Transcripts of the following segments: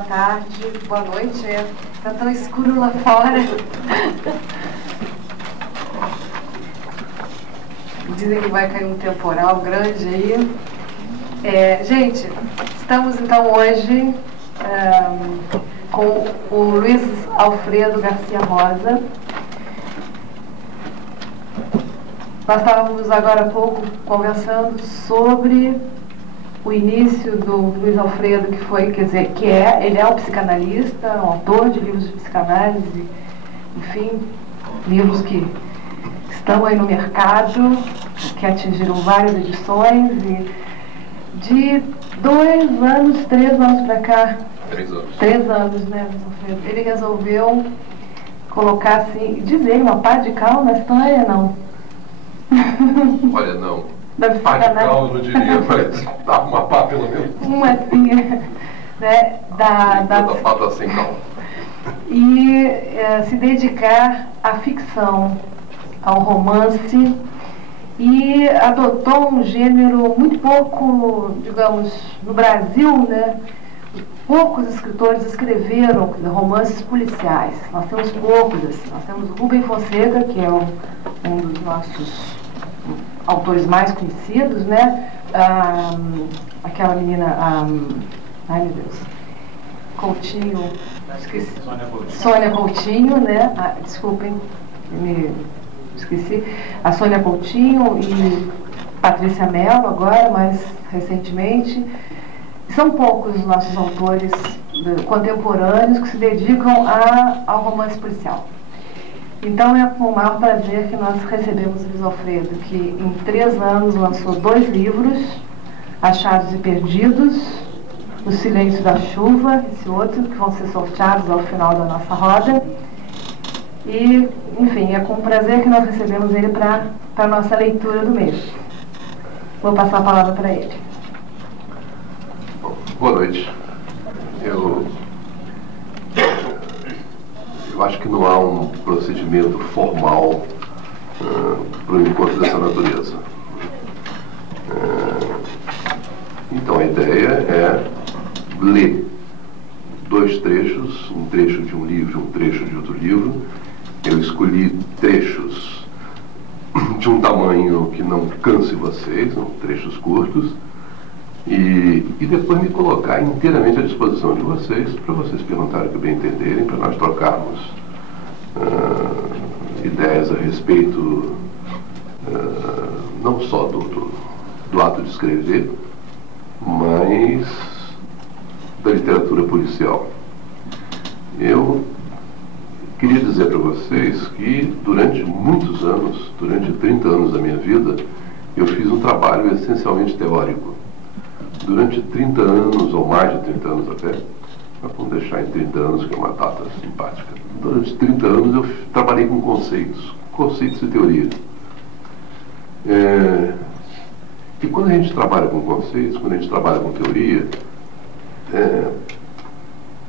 boa tarde, boa noite. Está tão escuro lá fora. Dizem que vai cair um temporal grande aí. Gente, estamos então hoje com o Luiz Alfredo Garcia Rosa. Nós estávamos agora há pouco conversando sobre o início do Luiz Alfredo, que foi, ele é um psicanalista, um autor de livros de psicanálise, enfim, livros que estão aí no mercado, que atingiram várias edições, e de 3 anos para cá, 3 anos, né, Luiz Alfredo, ele resolveu colocar assim, dizer uma pá de cal na história, não? Olha, não. Pá de cal eu não diria, mas dá uma pá pelo menos. Uma assim, né? Da pata sem cal. E se dedicar à ficção, ao romance, e adotou um gênero muito pouco, digamos, no Brasil, né? Poucos escritores escreveram romances policiais. Nós temos poucos, assim. Nós temos Rubem Fonseca, que é um dos nossos autores mais conhecidos, né? Aquela menina, ai meu Deus, Coutinho, esqueci. Sônia Coutinho, né? Desculpem, me esqueci. A Sônia Coutinho e Patrícia Mello agora, mais recentemente. São poucos os nossos autores contemporâneos que se dedicam ao romance policial. Então é com o maior prazer que nós recebemos o Luiz Alfredo, que em 3 anos lançou 2 livros, Achados e Perdidos, O Silêncio da Chuva, esse outro, que vão ser sorteados ao final da nossa roda. E, enfim, é com prazer que nós recebemos ele para a nossa leitura do mês. Vou passar a palavra para ele. Boa noite. Eu acho que não há um procedimento formal para o encontro dessa natureza. Então a ideia é ler 2 trechos, um trecho de um livro, um trecho de outro livro. Eu escolhi trechos de um tamanho que não canse vocês, são trechos curtos, e depois me colocar inteiramente à disposição de vocês, para vocês perguntarem o que bem entenderem, para nós trocarmos ideias a respeito não só do ato de escrever, mas da literatura policial. Eu queria dizer para vocês que durante muitos anos, durante 30 anos da minha vida, eu fiz um trabalho essencialmente teórico. Durante 30 anos, ou mais de 30 anos até, mas vamos deixar em 30 anos, que é uma data simpática. Durante 30 anos eu trabalhei com conceitos e teoria. E quando a gente trabalha com conceitos, quando a gente trabalha com teoria,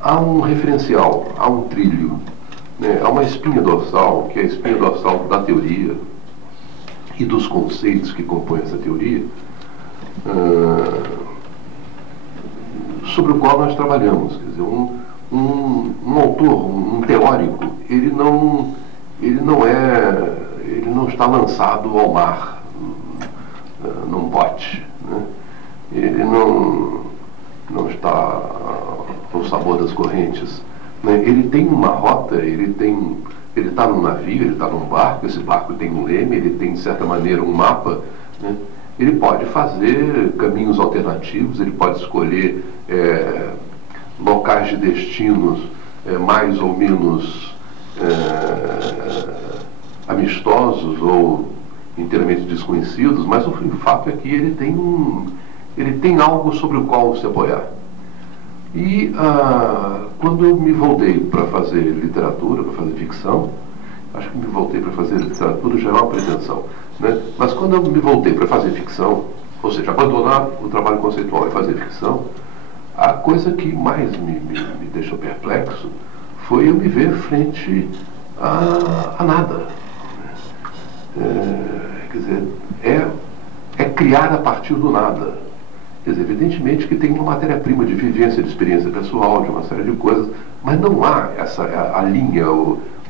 há um referencial, há um trilho, né? Há uma espinha dorsal, que é a espinha dorsal da teoria e dos conceitos que compõem essa teoria, sobre o qual nós trabalhamos. Quer dizer, um autor, um teórico, ele não está lançado ao mar, num bote, né? Ele não está ao sabor das correntes, né? Ele tem uma rota, ele está num navio, ele está num barco, esse barco tem um leme, ele tem, de certa maneira, um mapa, né? Ele pode fazer caminhos alternativos, ele pode escolher locais de destinos mais ou menos amistosos ou inteiramente desconhecidos, mas o fato é que ele tem algo sobre o qual se apoiar. E quando eu me voltei para fazer literatura, para fazer ficção, acho que me voltei para fazer literatura já é uma pretensão, né? Mas quando eu me voltei para fazer ficção, ou seja, abandonar o trabalho conceitual e fazer ficção, a coisa que mais me deixou perplexo foi eu me ver frente a nada. Quer dizer, é criar a partir do nada. Quer dizer, evidentemente que tem uma matéria-prima de vivência, de experiência pessoal, de uma série de coisas, mas não há a linha,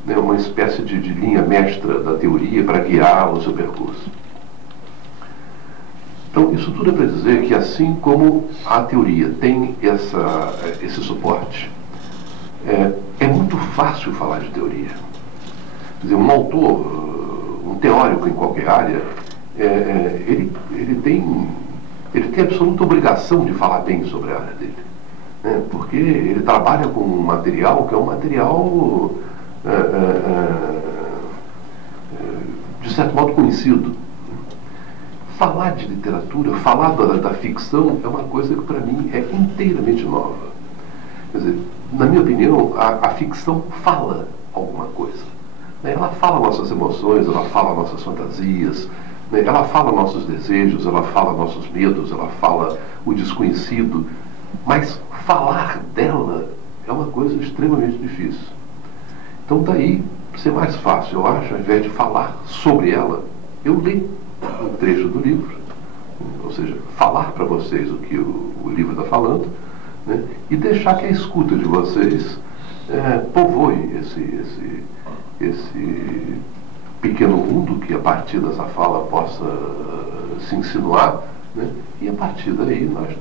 né, uma espécie de linha mestra da teoria para guiar o seu percurso. Então, isso tudo é para dizer que, assim como a teoria tem esse suporte, é muito fácil falar de teoria. Quer dizer, um autor, um teórico em qualquer área, ele tem absoluta obrigação de falar bem sobre a área dele, né? Porque ele trabalha com um material que é um material, de certo modo, conhecido. Falar de literatura, falar da ficção é uma coisa que para mim é inteiramente nova. Quer dizer, na minha opinião, a ficção fala alguma coisa, né? Ela fala nossas emoções, ela fala nossas fantasias, né? Ela fala nossos desejos, ela fala nossos medos, ela fala o desconhecido, mas falar dela é uma coisa extremamente difícil. Então daí ser mais fácil, eu acho, ao invés de falar sobre ela, eu leio um trecho do livro, ou seja, falar para vocês o que o livro está falando, né, e deixar que a escuta de vocês povoe esse pequeno mundo que a partir dessa fala possa se insinuar, né, e a partir daí nós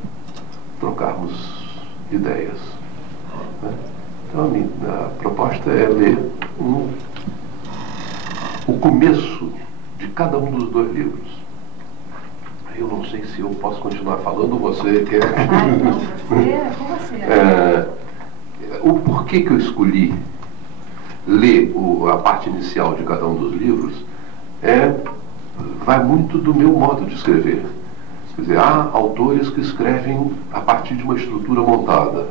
trocarmos ideias, né. Então a proposta é ler o começo de cada um dos dois livros. Eu não sei se eu posso continuar falando ou você quer. Não, você, com você. O porquê que eu escolhi ler a parte inicial de cada um dos livros vai muito do meu modo de escrever. Quer dizer, há autores que escrevem a partir de uma estrutura montada.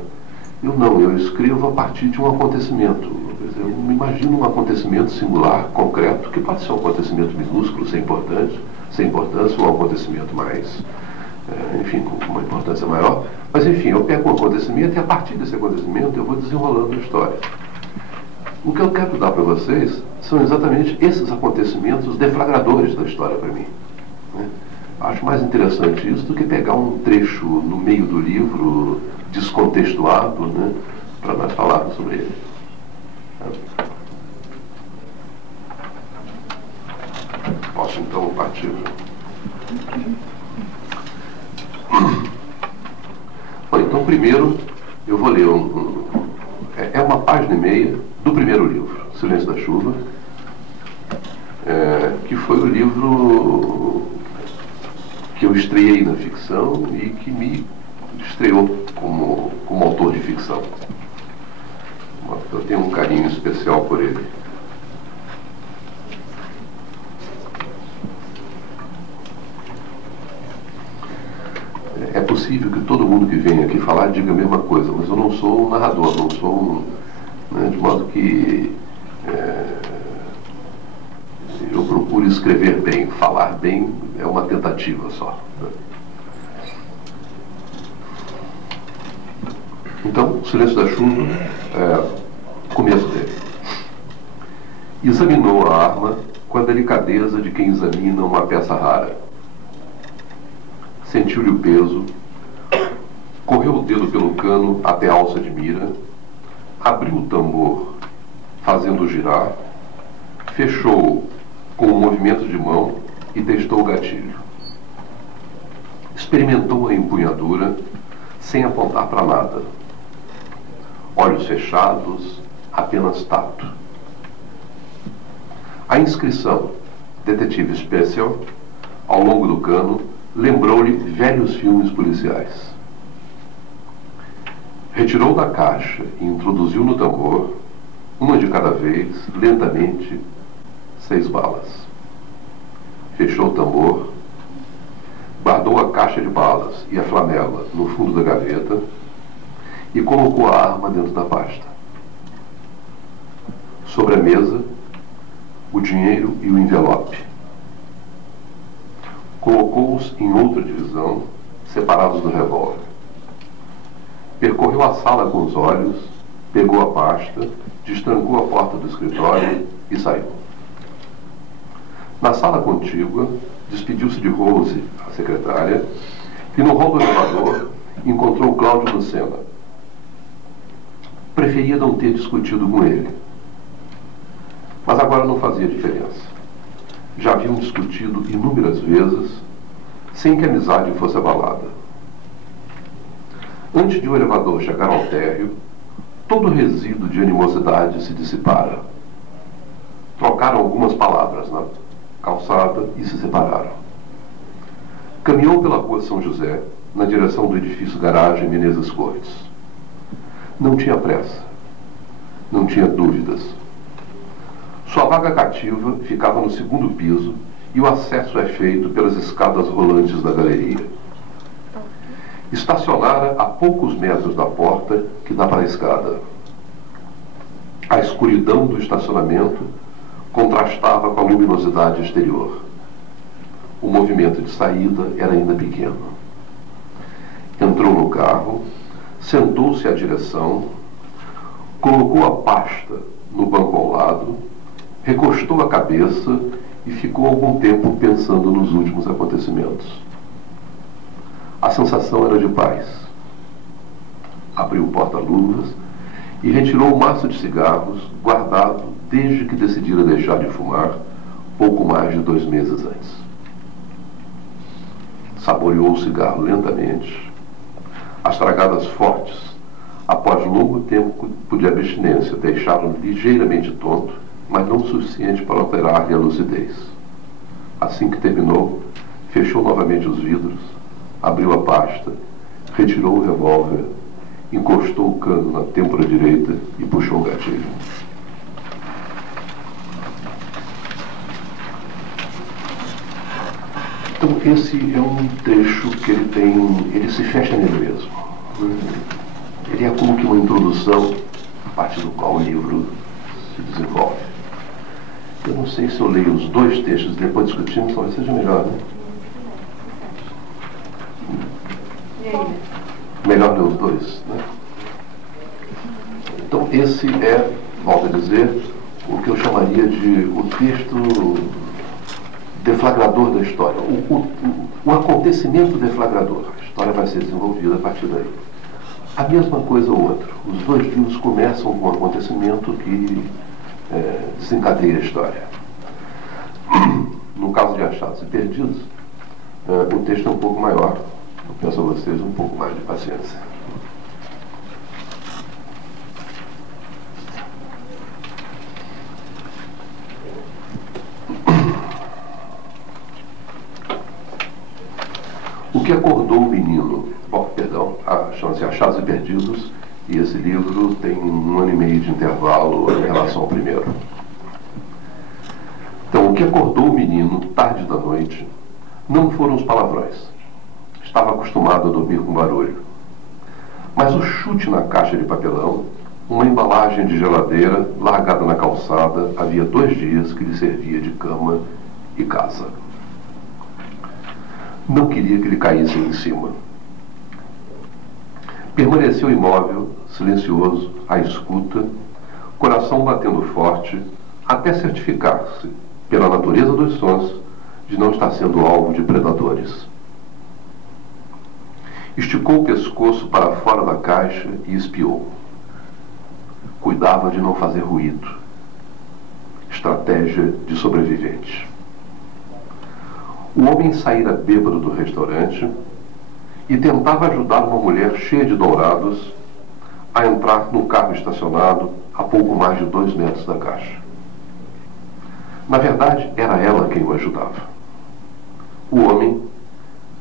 Eu escrevo a partir de um acontecimento. Quer dizer, eu me imagino um acontecimento singular, concreto, que pode ser um acontecimento minúsculo, sem importância, ou um acontecimento mais, enfim, com uma importância maior. Mas, enfim, eu pego um acontecimento e a partir desse acontecimento eu vou desenrolando a história. O que eu quero dar para vocês são exatamente esses acontecimentos deflagradores da história para mim, né? Acho mais interessante isso do que pegar um trecho no meio do livro descontextuado, né, para nós falarmos sobre ele. Posso então partir? Bom, então primeiro eu vou ler uma página e meia do primeiro livro, Silêncio da Chuva, que foi o livro que eu estreiei na ficção e que me estreou como autor de ficção. Eu tenho um carinho especial por ele. É possível que todo mundo que vem aqui falar diga a mesma coisa, mas eu não sou um narrador, não sou de modo que eu procuro escrever bem, falar bem é uma tentativa só, né? Então, o Silêncio da Chuva, começo dele. Examinou a arma com a delicadeza de quem examina uma peça rara. Sentiu-lhe o peso, correu o dedo pelo cano até a alça de mira, abriu o tambor, fazendo-o girar, fechou-o com um movimento de mão e testou o gatilho. Experimentou a empunhadura sem apontar para nada. Olhos fechados, apenas tato. A inscrição Detetive Special ao longo do cano lembrou-lhe velhos filmes policiais. Retirou da caixa e introduziu no tambor, uma de cada vez, lentamente, 6 balas. Fechou o tambor, guardou a caixa de balas e a flanela no fundo da gaveta e colocou a arma dentro da pasta. Sobre a mesa, o dinheiro e o envelope. Colocou-os em outra divisão, separados do revólver. Percorreu a sala com os olhos, pegou a pasta, destrancou a porta do escritório e saiu. Na sala contígua, despediu-se de Rose, a secretária, e no hall do elevador encontrou Cláudio Lucena. Preferia não ter discutido com ele. Mas agora não fazia diferença. Já haviam discutido inúmeras vezes, sem que a amizade fosse abalada. Antes de o elevador chegar ao térreo, todo o resíduo de animosidade se dissipara. Trocaram algumas palavras na calçada e se separaram. Caminhou pela rua São José, na direção do edifício garagem Menezes Cortes. Não tinha pressa. Não tinha dúvidas. Sua vaga cativa ficava no segundo piso e o acesso é feito pelas escadas rolantes da galeria. Estacionara a poucos metros da porta que dá para a escada. A escuridão do estacionamento contrastava com a luminosidade exterior. O movimento de saída era ainda pequeno. Entrou no carro, sentou-se à direção, colocou a pasta no banco ao lado, recostou a cabeça e ficou algum tempo pensando nos últimos acontecimentos. A sensação era de paz. Abriu o porta-luvas e retirou o maço de cigarros guardado desde que decidira deixar de fumar, pouco mais de 2 meses antes. Saboreou o cigarro lentamente. As tragadas fortes, após longo tempo de abstinência, deixaram ligeiramente tonto, mas não o suficiente para alterar-lhe a lucidez. Assim que terminou, fechou novamente os vidros, abriu a pasta, retirou o revólver, encostou o cano na têmpora direita e puxou o gatilho. Então, esse é um trecho que ele se fecha nele mesmo. Ele é como que uma introdução a partir do qual o livro se desenvolve. Eu não sei se eu leio os 2 textos e depois discutimos, talvez seja melhor, né? E aí? Melhor ler os 2, né? Então, esse é, volto a dizer, o que eu chamaria de o texto deflagrador da história, o acontecimento deflagrador. A história vai ser desenvolvida a partir daí. A mesma coisa o outro. Os 2 livros começam com um acontecimento que desencadeia a história. No caso de Achados e Perdidos, o texto é um pouco maior. Eu peço a vocês um pouco mais de paciência. O que acordou o menino? Bom, perdão, chama-se Achados e Perdidos, e esse livro tem 1 ano e meio de intervalo em relação ao primeiro. Então, o que acordou o menino, tarde da noite, não foram os palavrões. Estava acostumado a dormir com barulho. Mas o chute na caixa de papelão, uma embalagem de geladeira largada na calçada, havia 2 dias que lhe servia de cama e casa. Não queria que lhe caíssem em cima. Permaneceu imóvel, silencioso, à escuta, coração batendo forte, até certificar-se, pela natureza dos sons, de não estar sendo alvo de predadores. Esticou o pescoço para fora da caixa e espiou. Cuidava de não fazer ruído. Estratégia de sobrevivente. O homem saíra bêbado do restaurante e tentava ajudar uma mulher cheia de dourados a entrar no carro estacionado a pouco mais de 2 metros da caixa. Na verdade, era ela quem o ajudava. O homem,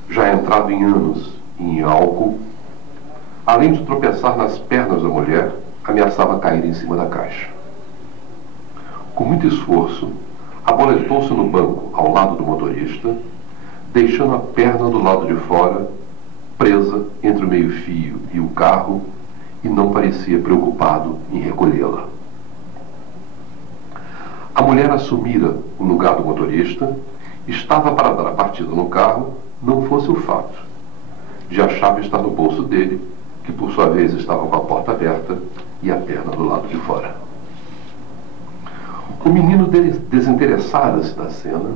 já entrado em anos e em álcool, além de tropeçar nas pernas da mulher, ameaçava cair em cima da caixa. Com muito esforço, aboletou-se no banco ao lado do motorista, deixando a perna do lado de fora, presa entre o meio-fio e o carro, e não parecia preocupado em recolhê-la. A mulher assumira o lugar do motorista, estava para dar a partida no carro, não fosse o fato de a chave estar no bolso dele, que por sua vez estava com a porta aberta e a perna do lado de fora. O menino desinteressara-se da cena,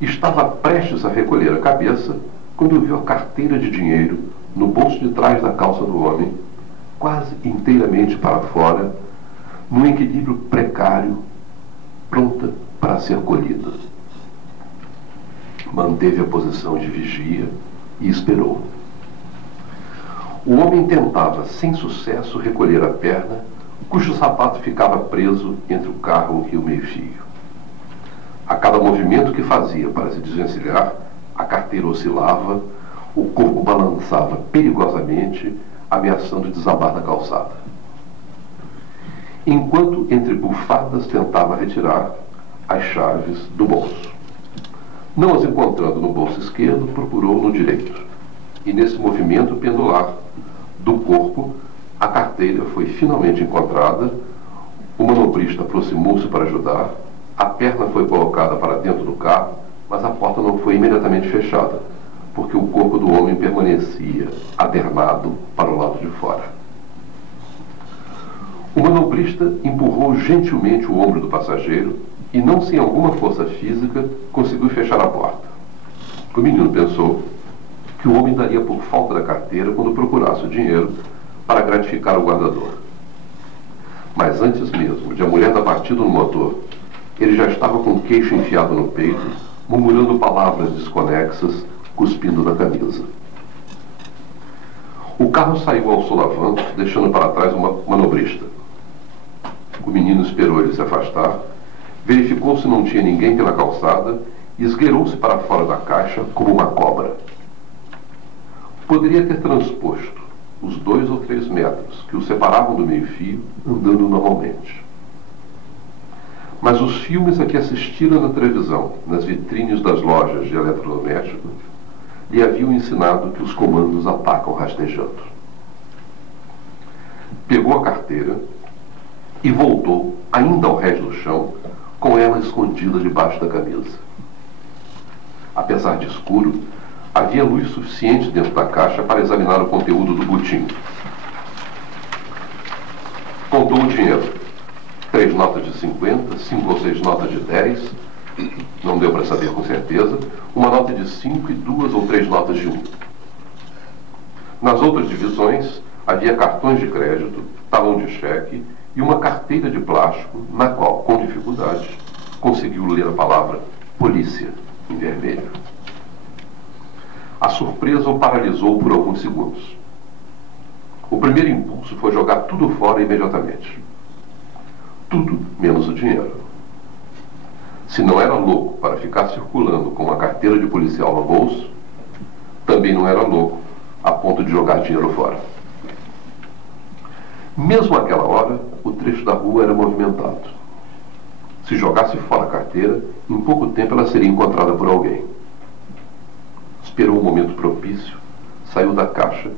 estava prestes a recolher a cabeça quando viu a carteira de dinheiro no bolso de trás da calça do homem, quase inteiramente para fora, num equilíbrio precário, pronta para ser colhida. Manteve a posição de vigia e esperou. O homem tentava, sem sucesso, recolher a perna, cujo sapato ficava preso entre o carro e o meio-fio. A cada movimento que fazia para se desvencilhar, a carteira oscilava, o corpo balançava perigosamente, ameaçando desabar da calçada. Enquanto, entre bufadas, tentava retirar as chaves do bolso. Não as encontrando no bolso esquerdo, procurou no direito. E nesse movimento pendular do corpo, a carteira foi finalmente encontrada, o manobrista aproximou-se para ajudar, a perna foi colocada para dentro do carro, mas a porta não foi imediatamente fechada, porque o corpo do homem permanecia adernado para o lado de fora. O manobrista empurrou gentilmente o ombro do passageiro e, não sem alguma força física, conseguiu fechar a porta. O menino pensou que o homem daria por falta da carteira quando procurasse o dinheiro para gratificar o guardador. Mas antes mesmo de a mulher dar partida no motor, ele já estava com o queixo enfiado no peito, murmurando palavras desconexas, cuspindo na camisa. O carro saiu aos solavancos, deixando para trás uma manobrista. O menino esperou ele se afastar, verificou se não tinha ninguém pela calçada e esgueirou-se para fora da caixa como uma cobra. Poderia ter transposto os 2 ou 3 metros que o separavam do meio-fio andando normalmente. Mas os filmes a que assistira na televisão, nas vitrines das lojas de eletrodomésticos, lhe haviam ensinado que os comandos atacam rastejando. Pegou a carteira e voltou, ainda ao rés do chão, com ela escondida debaixo da camisa. Apesar de escuro, havia luz suficiente dentro da caixa para examinar o conteúdo do botim. Contou o dinheiro. 3 notas de 50, 5 ou 6 notas de 10, não deu para saber com certeza, uma nota de 5 e 2 ou 3 notas de 1. Nas outras divisões, havia cartões de crédito, talão de cheque e uma carteira de plástico, na qual, com dificuldade, conseguiu ler a palavra polícia, em vermelho. A surpresa o paralisou por alguns segundos. O primeiro impulso foi jogar tudo fora imediatamente. Tudo menos o dinheiro. Se não era louco para ficar circulando com uma carteira de policial no bolso, também não era louco a ponto de jogar dinheiro fora. Mesmo àquela hora, o trecho da rua era movimentado. Se jogasse fora a carteira, em pouco tempo ela seria encontrada por alguém. Esperou um momento propício, saiu da caixa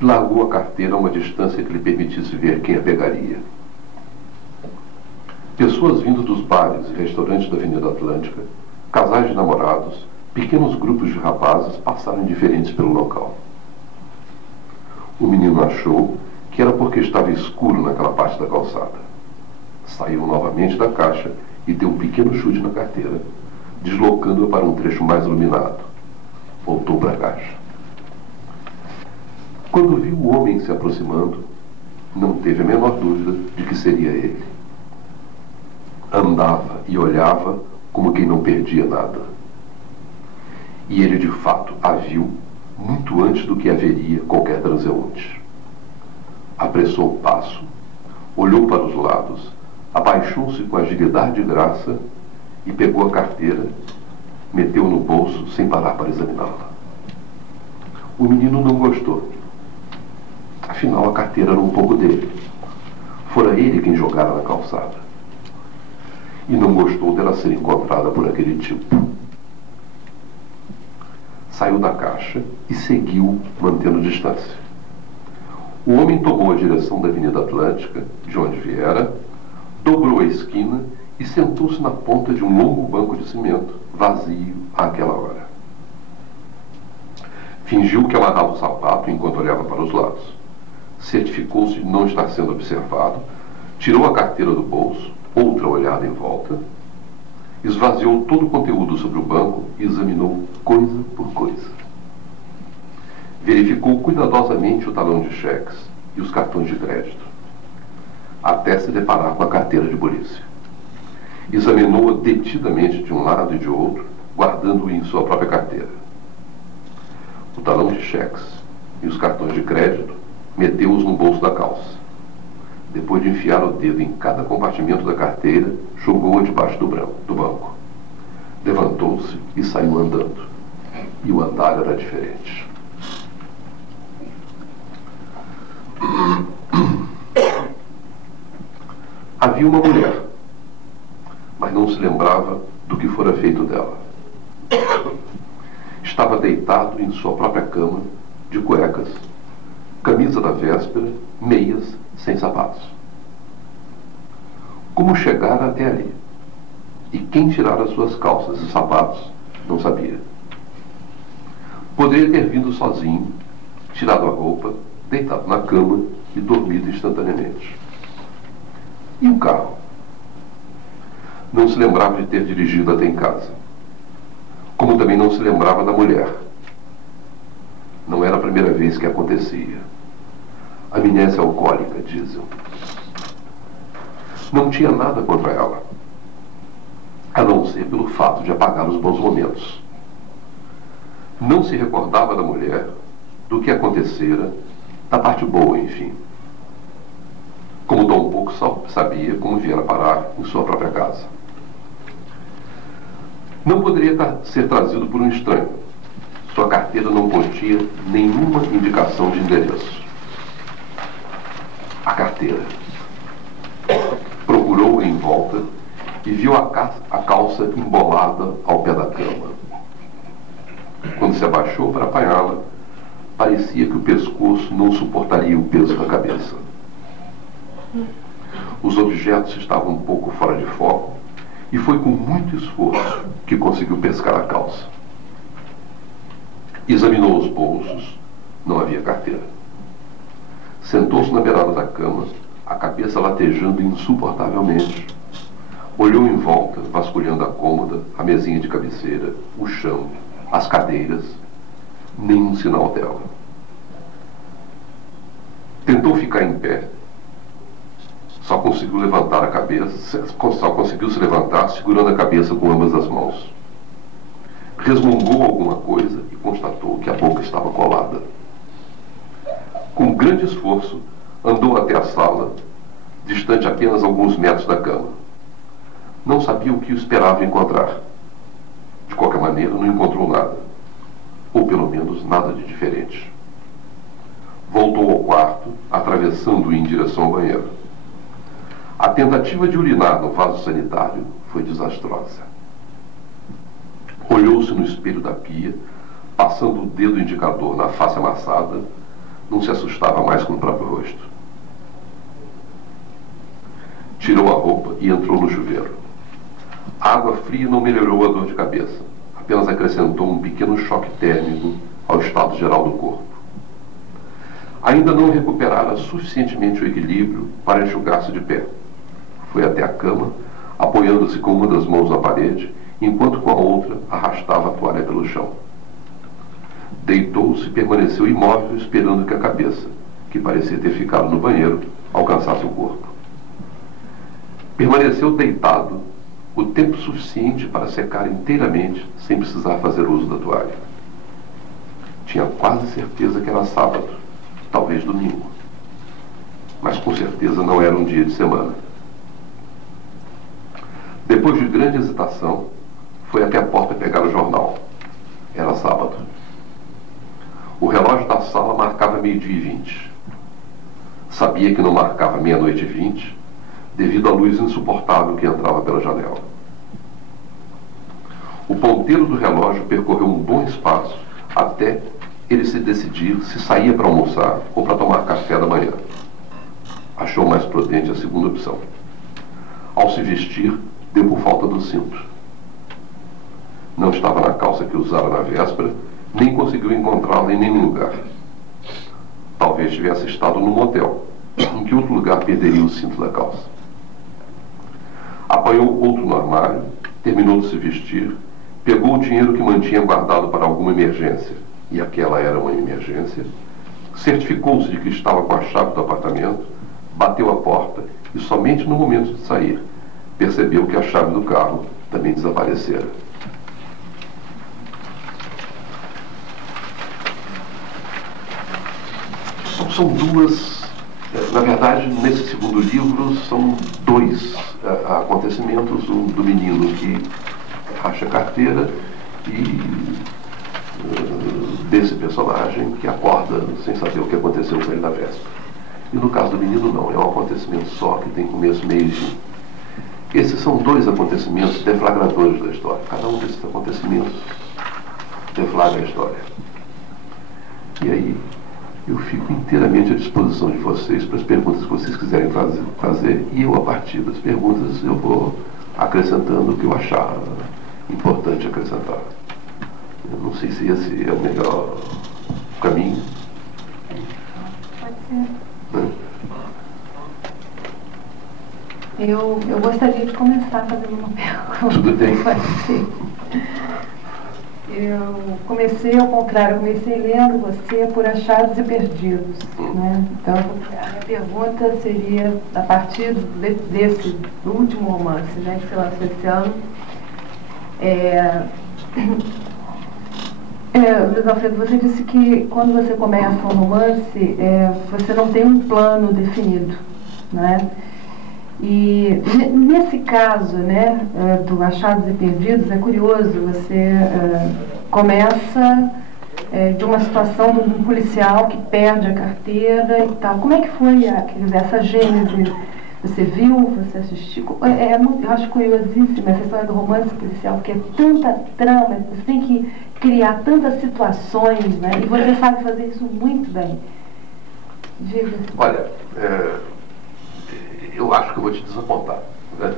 e largou a carteira a uma distância que lhe permitisse ver quem a pegaria. Pessoas vindo dos bares e restaurantes da Avenida Atlântica, casais de namorados, pequenos grupos de rapazes passaram indiferentes pelo local. O menino achou que era porque estava escuro naquela parte da calçada. Saiu novamente da caixa e deu um pequeno chute na carteira, deslocando-a para um trecho mais iluminado. Voltou para a caixa. Quando viu o homem se aproximando, não teve a menor dúvida de que seria ele. Andava e olhava como quem não perdia nada. E ele de fato a viu muito antes do que haveria qualquer transeunte. Apressou o passo, olhou para os lados, abaixou-se com agilidade e graça e pegou a carteira, meteu no bolso sem parar para examiná-la. O menino não gostou. Afinal, a carteira era um pouco dele. Fora ele quem jogara na calçada. E não gostou dela ser encontrada por aquele tipo. Saiu da caixa e seguiu, mantendo distância. O homem tomou a direção da Avenida Atlântica, de onde viera, dobrou a esquina e sentou-se na ponta de um longo banco de cimento, vazio àquela hora. Fingiu que amarrava o sapato enquanto olhava para os lados. Certificou-se de não estar sendo observado, tirou a carteira do bolso, outra olhada em volta, esvaziou todo o conteúdo sobre o banco e examinou coisa por coisa. Verificou cuidadosamente o talão de cheques e os cartões de crédito, até se deparar com a carteira de polícia. Examinou-a detidamente de um lado e de outro, guardando-o em sua própria carteira. O talão de cheques e os cartões de crédito meteu-os no bolso da calça. Depois de enfiar o dedo em cada compartimento da carteira, jogou-a debaixo do banco. Levantou-se e saiu andando. E o andar era diferente. Havia uma mulher, mas não se lembrava do que fora feito dela. Estava deitado em sua própria cama, de cuecas, camisa da véspera, meias, sem sapatos. Como chegar até ali? E quem tirara suas calças e sapatos, não sabia. Poderia ter vindo sozinho, tirado a roupa, deitado na cama e dormido instantaneamente. E o carro? Não se lembrava de ter dirigido até em casa. Como também não se lembrava da mulher. Não era a primeira vez que acontecia. Amnésia alcoólica, dizem. Não tinha nada contra ela, a não ser pelo fato de apagar os bons momentos. Não se recordava da mulher, do que acontecera, da parte boa, enfim. Como tão pouco sabia como viera parar em sua própria casa. Não poderia ser trazido por um estranho. Sua carteira não continha nenhuma indicação de endereço. A carteira. Procurou em volta e viu a calça embolada ao pé da cama. Quando se abaixou para apanhá-la, parecia que o pescoço não suportaria o peso da cabeça. Os objetos estavam um pouco fora de foco e foi com muito esforço que conseguiu pescar a calça. Examinou os bolsos, não havia carteira. Sentou-se na beirada da cama, a cabeça latejando insuportavelmente. Olhou em volta, vasculhando a cômoda, a mesinha de cabeceira, o chão, as cadeiras. Nenhum sinal dela. Tentou ficar em pé. Só conseguiu levantar a cabeça, só conseguiu se levantar segurando a cabeça com ambas as mãos. Resmungou alguma coisa e constatou que a boca estava colada. Com grande esforço, andou até a sala, distante apenas alguns metros da cama. Não sabia o que esperava encontrar. De qualquer maneira, não encontrou nada. Ou pelo menos nada de diferente. Voltou ao quarto, atravessando-o em direção ao banheiro. A tentativa de urinar no vaso sanitário foi desastrosa. Olhou-se no espelho da pia, passando o dedo indicador na face amassada, não se assustava mais com o próprio rosto. Tirou a roupa e entrou no chuveiro. A água fria não melhorou a dor de cabeça, apenas acrescentou um pequeno choque térmico ao estado geral do corpo. Ainda não recuperara suficientemente o equilíbrio para enxugar-se de pé. Foi até a cama, apoiando-se com uma das mãos na parede, enquanto com a outra arrastava a toalha pelo chão. Deitou-se e permaneceu imóvel, esperando que a cabeça, que parecia ter ficado no banheiro, alcançasse o corpo. Permaneceu deitado o tempo suficiente para secar inteiramente, sem precisar fazer uso da toalha. Tinha quase certeza que era sábado, talvez domingo. Mas com certeza não era um dia de semana. Depois de grande hesitação, foi até a porta pegar o jornal. Era sábado. O relógio da sala marcava 12h20. Sabia que não marcava 00h20, devido à luz insuportável que entrava pela janela. O ponteiro do relógio percorreu um bom espaço até ele se decidir se saía para almoçar ou para tomar café da manhã. Achou mais prudente a segunda opção. Ao se vestir, deu por falta do cinto. Não estava na calça que usara na véspera, nem conseguiu encontrá-la em nenhum lugar. Talvez tivesse estado num motel, em que outro lugar perderia o cinto da calça. Apanhou outro no armário, terminou de se vestir, pegou o dinheiro que mantinha guardado para alguma emergência, e aquela era uma emergência, certificou-se de que estava com a chave do apartamento, bateu a porta e somente no momento de sair percebeu que a chave do carro também desaparecera. Então, são duas, na verdade, nesse segundo livro, são dois acontecimentos, um do menino que acha a carteira e desse personagem que acorda sem saber o que aconteceu com ele na véspera. E no caso do menino não, é um acontecimento só que tem começo, meio e fim. Esses são dois acontecimentos deflagradores da história. Cada um desses acontecimentos deflagra a história. E aí eu fico inteiramente à disposição de vocês para as perguntas que vocês quiserem fazer, e eu, a partir das perguntas, eu vou acrescentando o que eu achar importante acrescentar. Eu não sei se esse é o melhor caminho. Pode ser. Eu gostaria de começar fazendo uma pergunta. Tudo bem. Pode ser. Eu comecei ao contrário, eu comecei lendo você por Achados e Perdidos, né? Então, a minha pergunta seria, a partir desse último romance, né, que você lançou esse ano, Luiz Alfredo, você disse que quando você começa um romance, você não tem um plano definido, né? E nesse caso, né, do Achados e Perdidos, é curioso, você começa de uma situação de um policial que perde a carteira e tal. Como é que foi essa gênese? Você viu, você assistiu? Eu acho curiosíssima essa história do romance policial, porque é tanta trama, você tem que criar tantas situações, né? E você sabe fazer isso muito bem. Diga. Olha, eu acho que eu vou te desapontar, né?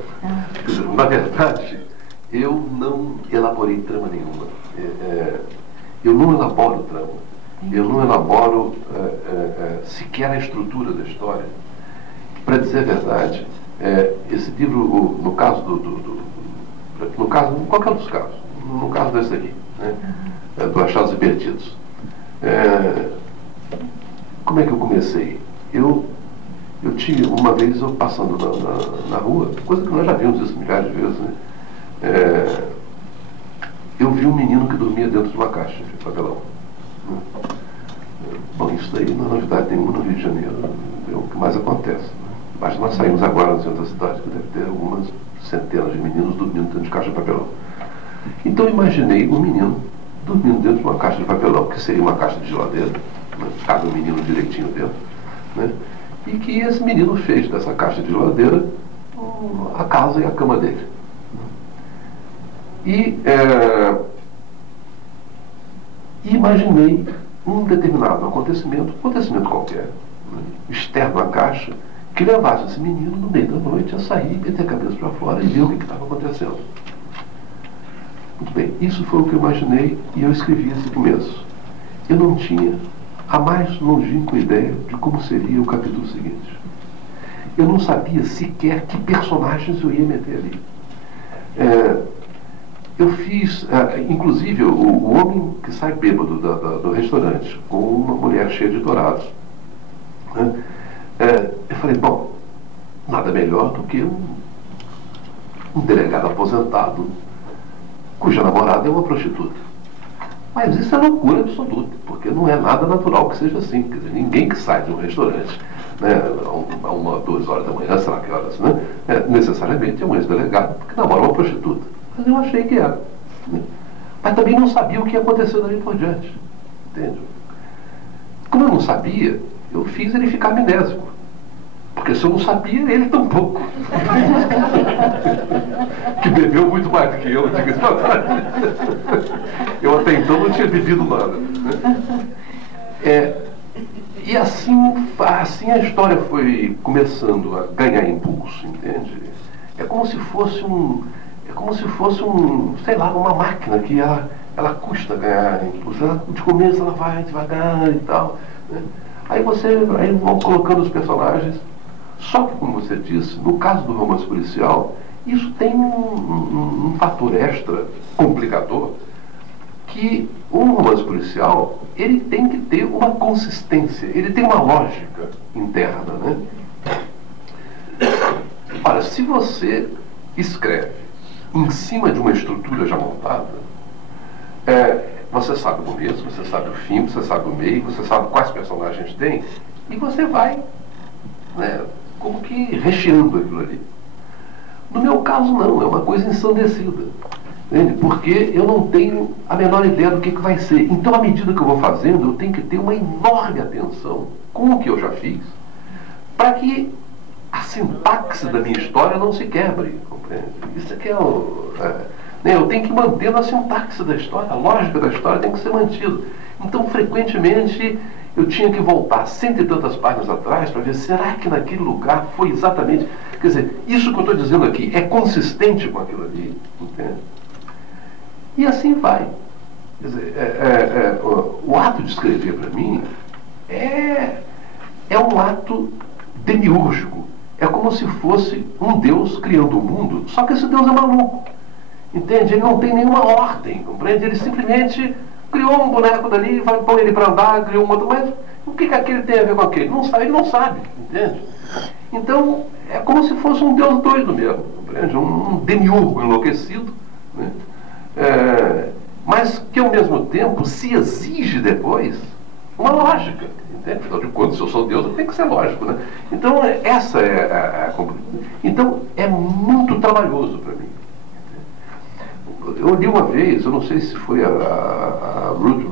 Na verdade, eu não elaborei trama nenhuma. Eu não elaboro trama. Eu não elaboro sequer a estrutura da história. Para dizer a verdade, esse livro, no caso no caso, em qualquer dos casos, no caso desse aqui, né, do Achados e Perdidos, como é que eu comecei? Eu tinha, uma vez, eu passando na rua, coisa que nós já vimos isso milhares de vezes, né? Eu vi um menino que dormia dentro de uma caixa de papelão. Né? Bom, isso daí não é novidade nenhuma no Rio de Janeiro, é o que mais acontece. Né? Mas nós saímos agora no centro da cidade, que deve ter algumas centenas de meninos dormindo dentro de caixa de papelão. Então eu imaginei um menino dormindo dentro de uma caixa de papelão, que seria uma caixa de geladeira, né? Cabe um menino direitinho dentro, né? E que esse menino fez dessa caixa de geladeira a casa e a cama dele. E imaginei um determinado acontecimento qualquer, né, externo à caixa, que levasse esse menino no meio da noite a sair, meter a cabeça para fora e ver o que estava acontecendo. Muito bem, isso foi o que eu imaginei e eu escrevi esse começo. Eu não tinha a mais longínqua ideia de como seria o capítulo seguinte. Eu não sabia sequer que personagens eu ia meter ali. Eu fiz, inclusive, o homem que sai bêbado do restaurante com uma mulher cheia de dourados. Né? Eu falei, bom, nada melhor do que um delegado aposentado cuja namorada é uma prostituta. Mas isso é loucura absoluta, porque não é nada natural que seja assim. Quer dizer, ninguém que sai de um restaurante, né, a 1, 2 horas da manhã, sei lá que horas, né, necessariamente é um ex-delegado que namora uma prostituta. Mas eu achei que era. Né? Mas também não sabia o que ia acontecer dali por diante. Entende? Como eu não sabia, eu fiz ele ficar amnésico. Porque se eu não sabia, ele tampouco. Que bebeu muito mais do que eu, diga-se de passagem. Eu até então não tinha bebido nada. Né? E assim a história foi começando a ganhar impulso, entende? É como se fosse sei lá, uma máquina que ela custa ganhar impulso. De começo ela vai devagar e tal. Né? Aí vão colocando os personagens. Só que, como você disse, no caso do romance policial, isso tem um fator extra complicador, que um romance policial, ele tem que ter uma consistência, ele tem uma lógica interna, né? Ora, se você escreve em cima de uma estrutura já montada, você sabe o começo, você sabe o fim, você sabe o meio, você sabe quais personagens tem, e você vai, né, como que recheando aquilo ali. No meu caso, não, é uma coisa ensandecida, entende? Porque eu não tenho a menor ideia do que vai ser. Então, à medida que eu vou fazendo, eu tenho que ter uma enorme atenção com o que eu já fiz, para que a sintaxe da minha história não se quebre, compreende? Isso aqui eu tenho que manter a sintaxe da história, a lógica da história tem que ser mantida. Então, frequentemente, eu tinha que voltar 100 e tantas páginas atrás para ver, será que naquele lugar foi exatamente... Quer dizer, isso que eu estou dizendo aqui é consistente com aquilo ali, entende? E assim vai. Quer dizer, o ato de escrever para mim é um ato demiúrgico. É como se fosse um Deus criando o mundo, só que esse Deus é maluco. Entende? Ele não tem nenhuma ordem, compreende? Ele simplesmente criou um boneco dali, vai pôr ele para andar, criou um outro, mas o que aquele tem a ver com aquele? Não sabe, ele não sabe, entende? Então, é como se fosse um Deus doido mesmo, compreende? Um demiurgo enlouquecido, né? Mas que ao mesmo tempo se exige depois uma lógica, entende? Afinal de contas, se eu sou Deus, eu tenho que ser lógico, né? Então, essa é a... Então, é muito trabalhoso para mim. Eu li uma vez, eu não sei se foi a Ruth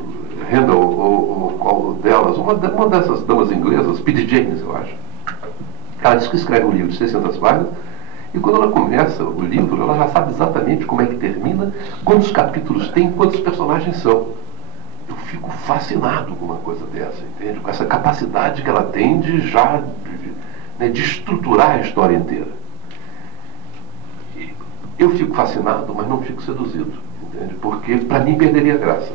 Handel ou qual delas, uma dessas damas inglesas, P.D. James, eu acho. Ela diz que escreve um livro de 600 páginas e quando ela começa o livro, ela já sabe exatamente como é que termina, quantos capítulos tem, quantos personagens são. Eu fico fascinado com uma coisa dessa, entende? Com essa capacidade que ela tem de já de estruturar a história inteira. Eu fico fascinado, mas não fico seduzido, entende? Porque para mim perderia a graça,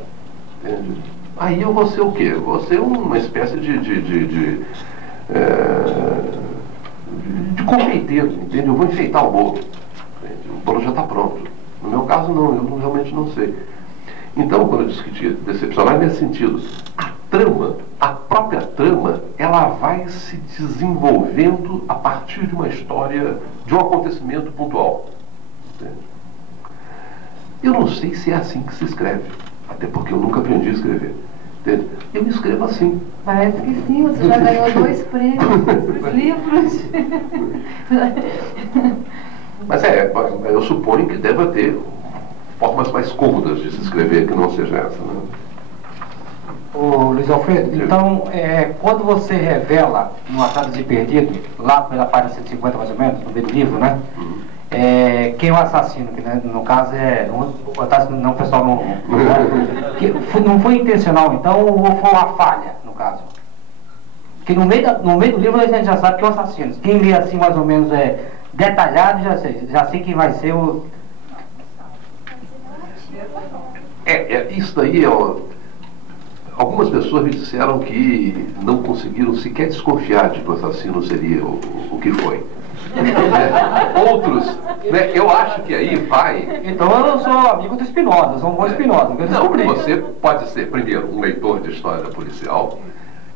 entende? Aí eu vou ser o quê? Vou ser uma espécie de confeiteiro, entende? Eu vou enfeitar o bolo, entende? O bolo já está pronto. No meu caso não, eu realmente não sei. Então, quando eu disse que tinha decepcionar, nesse sentido, a própria trama, ela vai se desenvolvendo a partir de uma história, de um acontecimento pontual. Entende? Eu não sei se é assim que se escreve, até porque eu nunca aprendi a escrever. Entende? Eu escrevo assim. Parece que sim, você já ganhou 2 prêmios, livros. Mas eu suponho que deva ter formas mais cômodas de se escrever que não seja essa, né? Ô, Luiz Alfredo, então, quando você revela no Atrás de Perdido, lá pela página 150 mais ou menos, no meio do livro, né? Quem é o assassino, que né, no caso o assassino não, pessoal, não foi intencional, então, ou foi uma falha, no caso? Porque no meio do livro a gente já sabe que é o assassino. Quem lê assim mais ou menos detalhado, já sei quem vai ser o... Isso daí algumas pessoas me disseram que não conseguiram sequer desconfiar de que o assassino seria o que foi. Outros, né, eu acho que aí vai... Então eu sou amigo do Spinoza, eu sou um bom Spinoza. Não, você pode ser, primeiro, um leitor de história policial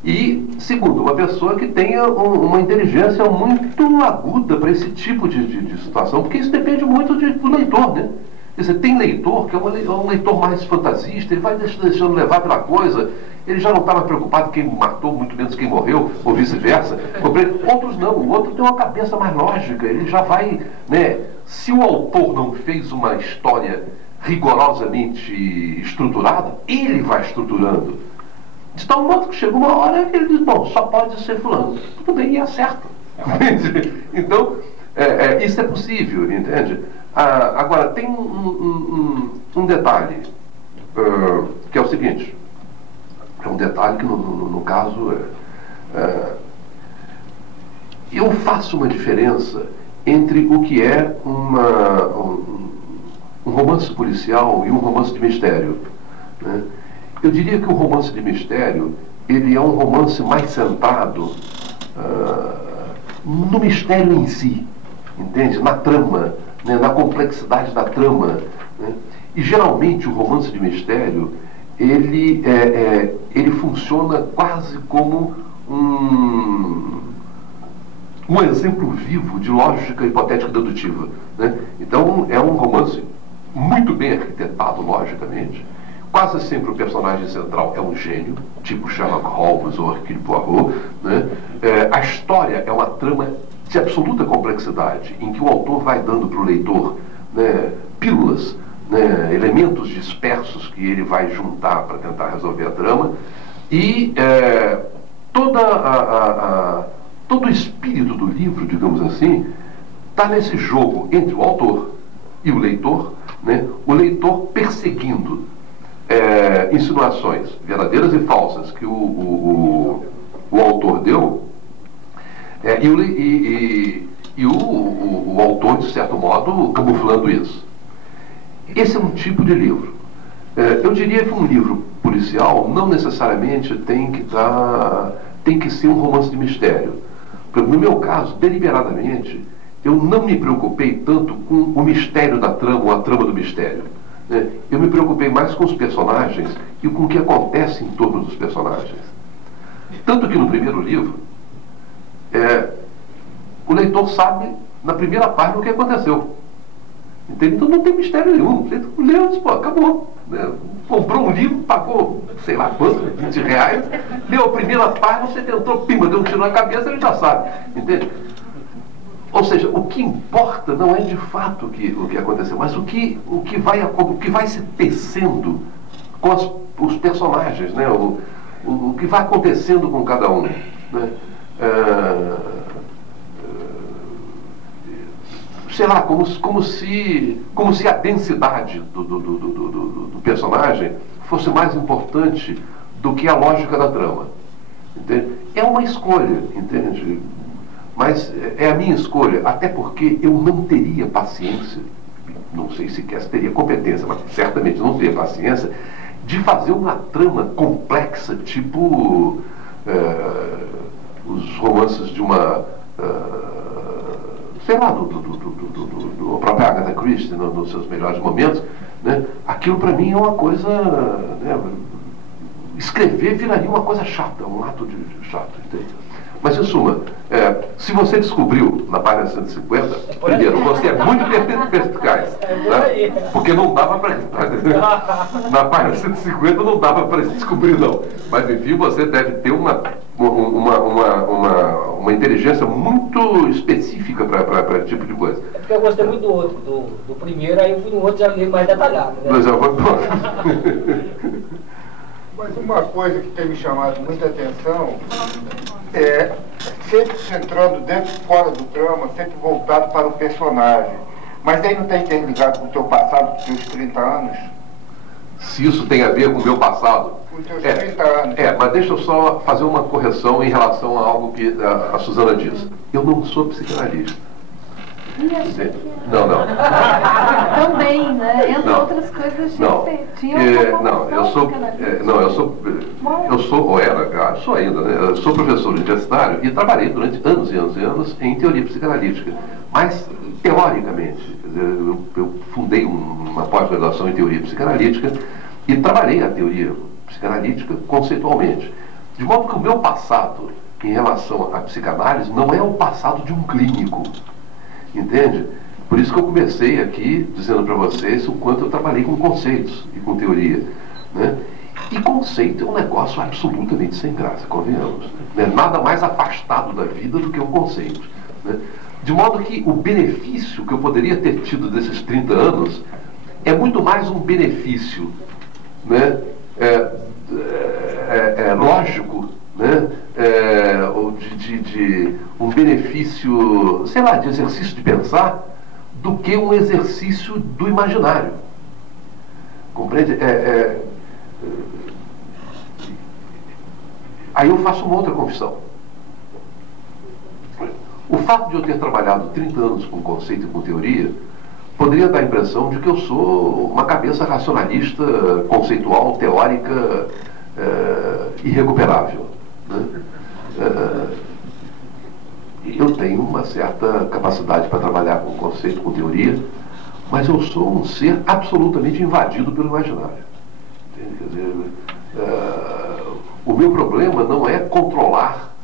e, segundo, uma pessoa que tenha uma inteligência muito aguda para esse tipo de situação, porque isso depende muito do leitor, né? Quer dizer, tem leitor que é um leitor mais fantasista, ele vai deixando levar pela coisa, ele já não está mais preocupado quem matou, muito menos quem morreu, ou vice-versa. Outros não, o outro tem uma cabeça mais lógica, ele já vai, né? Se o autor não fez uma história rigorosamente estruturada, ele vai estruturando. De tal modo que chega uma hora que ele diz, bom, só pode ser fulano. Tudo bem, e acerta. Então, isso é possível, entende? Agora, tem um detalhe, que é o seguinte, é um detalhe que no caso eu faço uma diferença entre o que é um romance policial e um romance de mistério, né? Eu diria que o romance de mistério, ele é um romance mais centrado no mistério em si, entende? Na trama, né? Na complexidade da trama, né? E geralmente o romance de mistério, ele funciona quase como um exemplo vivo de lógica hipotética dedutiva, né? Então é um romance muito bem arquitetado logicamente. Quase sempre o personagem central é um gênio, tipo Sherlock Holmes ou Hercule Poirot, né? A história é uma trama de absoluta complexidade, em que o autor vai dando para o leitor, né, pílulas, né, elementos dispersos que ele vai juntar para tentar resolver a trama, e todo o espírito do livro, digamos assim, está nesse jogo entre o autor e o leitor, né, o leitor perseguindo insinuações verdadeiras e falsas que o autor deu, e o autor, de certo modo, camuflando isso. Esse é um tipo de livro. Eu diria que um livro policial não necessariamente tem que ser um romance de mistério. No meu caso, deliberadamente, eu não me preocupei tanto com o mistério da trama ou a trama do mistério. Eu me preocupei mais com os personagens e com o que acontece em torno dos personagens. Tanto que no primeiro livro, o leitor sabe, na primeira página, o que aconteceu. Entende? Então não tem mistério nenhum. O leitor leu e disse, pô, acabou. Né? Comprou um livro, pagou, sei lá quanto, R$20, leu a primeira página, você tentou, pimba, deu um tiro na cabeça, ele já sabe. Entende? Ou seja, o que importa não é de fato o que aconteceu, mas o que vai se tecendo com os personagens, né? O que vai acontecendo com cada um. Né? Sei lá, como se a densidade do personagem fosse mais importante do que a lógica da trama. Entende? É uma escolha, entende? Mas é a minha escolha, até porque eu não teria paciência, não sei sequer se teria competência, mas certamente não teria paciência, de fazer uma trama complexa, tipo os romances de uma... sei lá, do próprio Agatha Christie, nos seus melhores momentos, né? Aquilo para mim é uma coisa... Né? Escrever viraria uma coisa chata, um ato de chato, entende? Mas, em suma, se você descobriu na página 150, primeiro, você é muito perspicaz, tá? Porque não dava para... Na página 150 não dava para descobrir, não. Mas, enfim, você deve ter uma inteligência muito específica para esse tipo de coisa. É porque eu gostei muito do outro, do primeiro, aí eu fui no outro já li mais detalhado, né? Mas eu vou... Mas uma coisa que tem me chamado muita atenção sempre centrando dentro e fora do drama, sempre voltado para o personagem. Mas aí não está interligado com o teu passado, com os teus 30 anos? Se isso tem a ver com o meu passado? Com os teus 30 anos. Mas deixa eu só fazer uma correção em relação a algo que a Suzana disse. Eu não sou psicanalista. Não. Também, né? Entre outras coisas, eu sou ainda, né? Eu sou professor universitário e trabalhei durante anos e anos e anos em teoria psicanalítica. Mas, teoricamente, quer dizer, eu fundei uma pós-graduação em teoria psicanalítica e trabalhei a teoria psicanalítica conceitualmente. De modo que o meu passado em relação à psicanálise não é o passado de um clínico. Entende? Por isso que eu comecei aqui dizendo para vocês o quanto eu trabalhei com conceitos e com teoria, né? E conceito é um negócio absolutamente sem graça, convenhamos, né? Nada mais afastado da vida do que um conceito, né? De modo que o benefício que eu poderia ter tido desses 30 anos é muito mais um benefício, né? Lógico, né? Ou de um benefício, sei lá, de exercício de pensar, do que um exercício do imaginário. Compreende? Aí eu faço uma outra confissão. O fato de eu ter trabalhado 30 anos com conceito e com teoria poderia dar a impressão de que eu sou uma cabeça racionalista, conceitual, teórica, irrecuperável, né? Eu tenho uma certa capacidade para trabalhar com conceito, com teoria, mas eu sou um ser absolutamente invadido pelo imaginário. Entende? Quer dizer, o meu problema não é controlar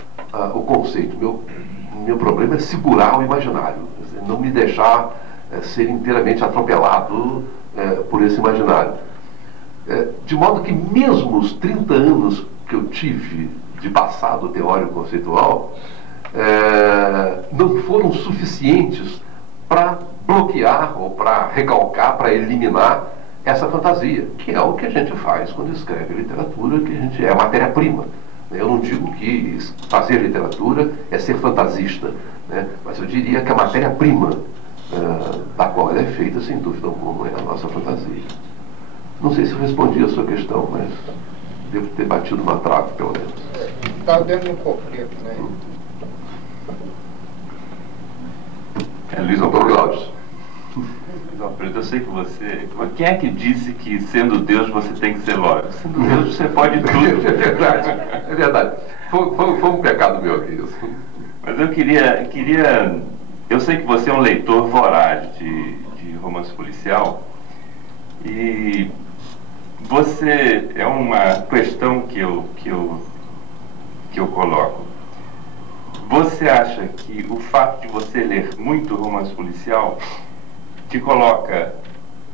o conceito, meu problema é segurar o imaginário, quer dizer, não me deixar ser inteiramente atropelado por esse imaginário. De modo que mesmo os 30 anos que eu tive de passado teórico conceitual não foram suficientes para bloquear ou para recalcar, para eliminar essa fantasia, que é o que a gente faz quando escreve literatura, que a gente é matéria-prima. Eu não digo que fazer literatura é ser fantasista, né? Mas eu diria que a matéria-prima da qual ela é feita, sem dúvida alguma, é a nossa fantasia. Não sei se eu respondi a sua questão, mas devo ter batido uma trave, pelo menos. Está dentro do conflito, né? Luiz Antônio Cláudio. Eu sei que você... Quem é que disse que, sendo Deus, você tem que ser lógico? Sendo Deus, você pode tudo. É verdade, é verdade. Foi um pecado meu aqui isso. Mas eu queria... Eu sei que você é um leitor voraz de romance policial, e você... É uma questão que eu coloco. Você acha que o fato de você ler muito romance policial te coloca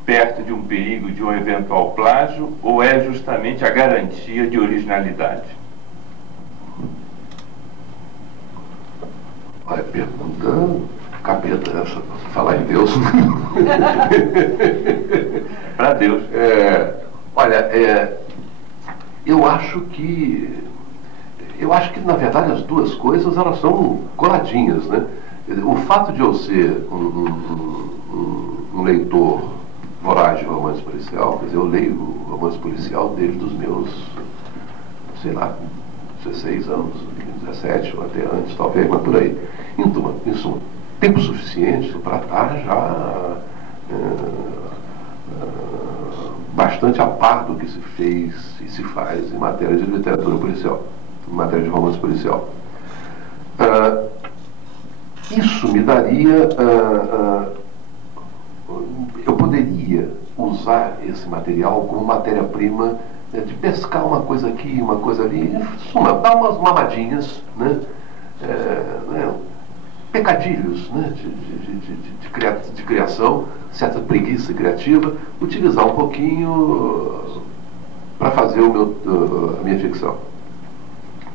perto de um perigo de um eventual plágio, ou é justamente a garantia de originalidade? Olha, pergunta capeta essa, falar em Deus. Para Deus. Olha, eu acho que na verdade as duas coisas elas são coladinhas, né? O fato de eu ser um leitor voraz de romance policial, quer dizer, eu leio romance policial desde os meus, sei lá, 16 anos, 17 ou até antes, talvez, mas por aí. Em suma, tempo suficiente para estar já bastante a par do que se fez e se faz em matéria de literatura policial, em matéria de romance policial. Isso me daria... eu poderia usar esse material como matéria-prima, de pescar uma coisa aqui, uma coisa ali, em suma, dar umas mamadinhas, né? Pecadilhos, né? de criação, certa preguiça criativa, utilizar um pouquinho para fazer a minha ficção.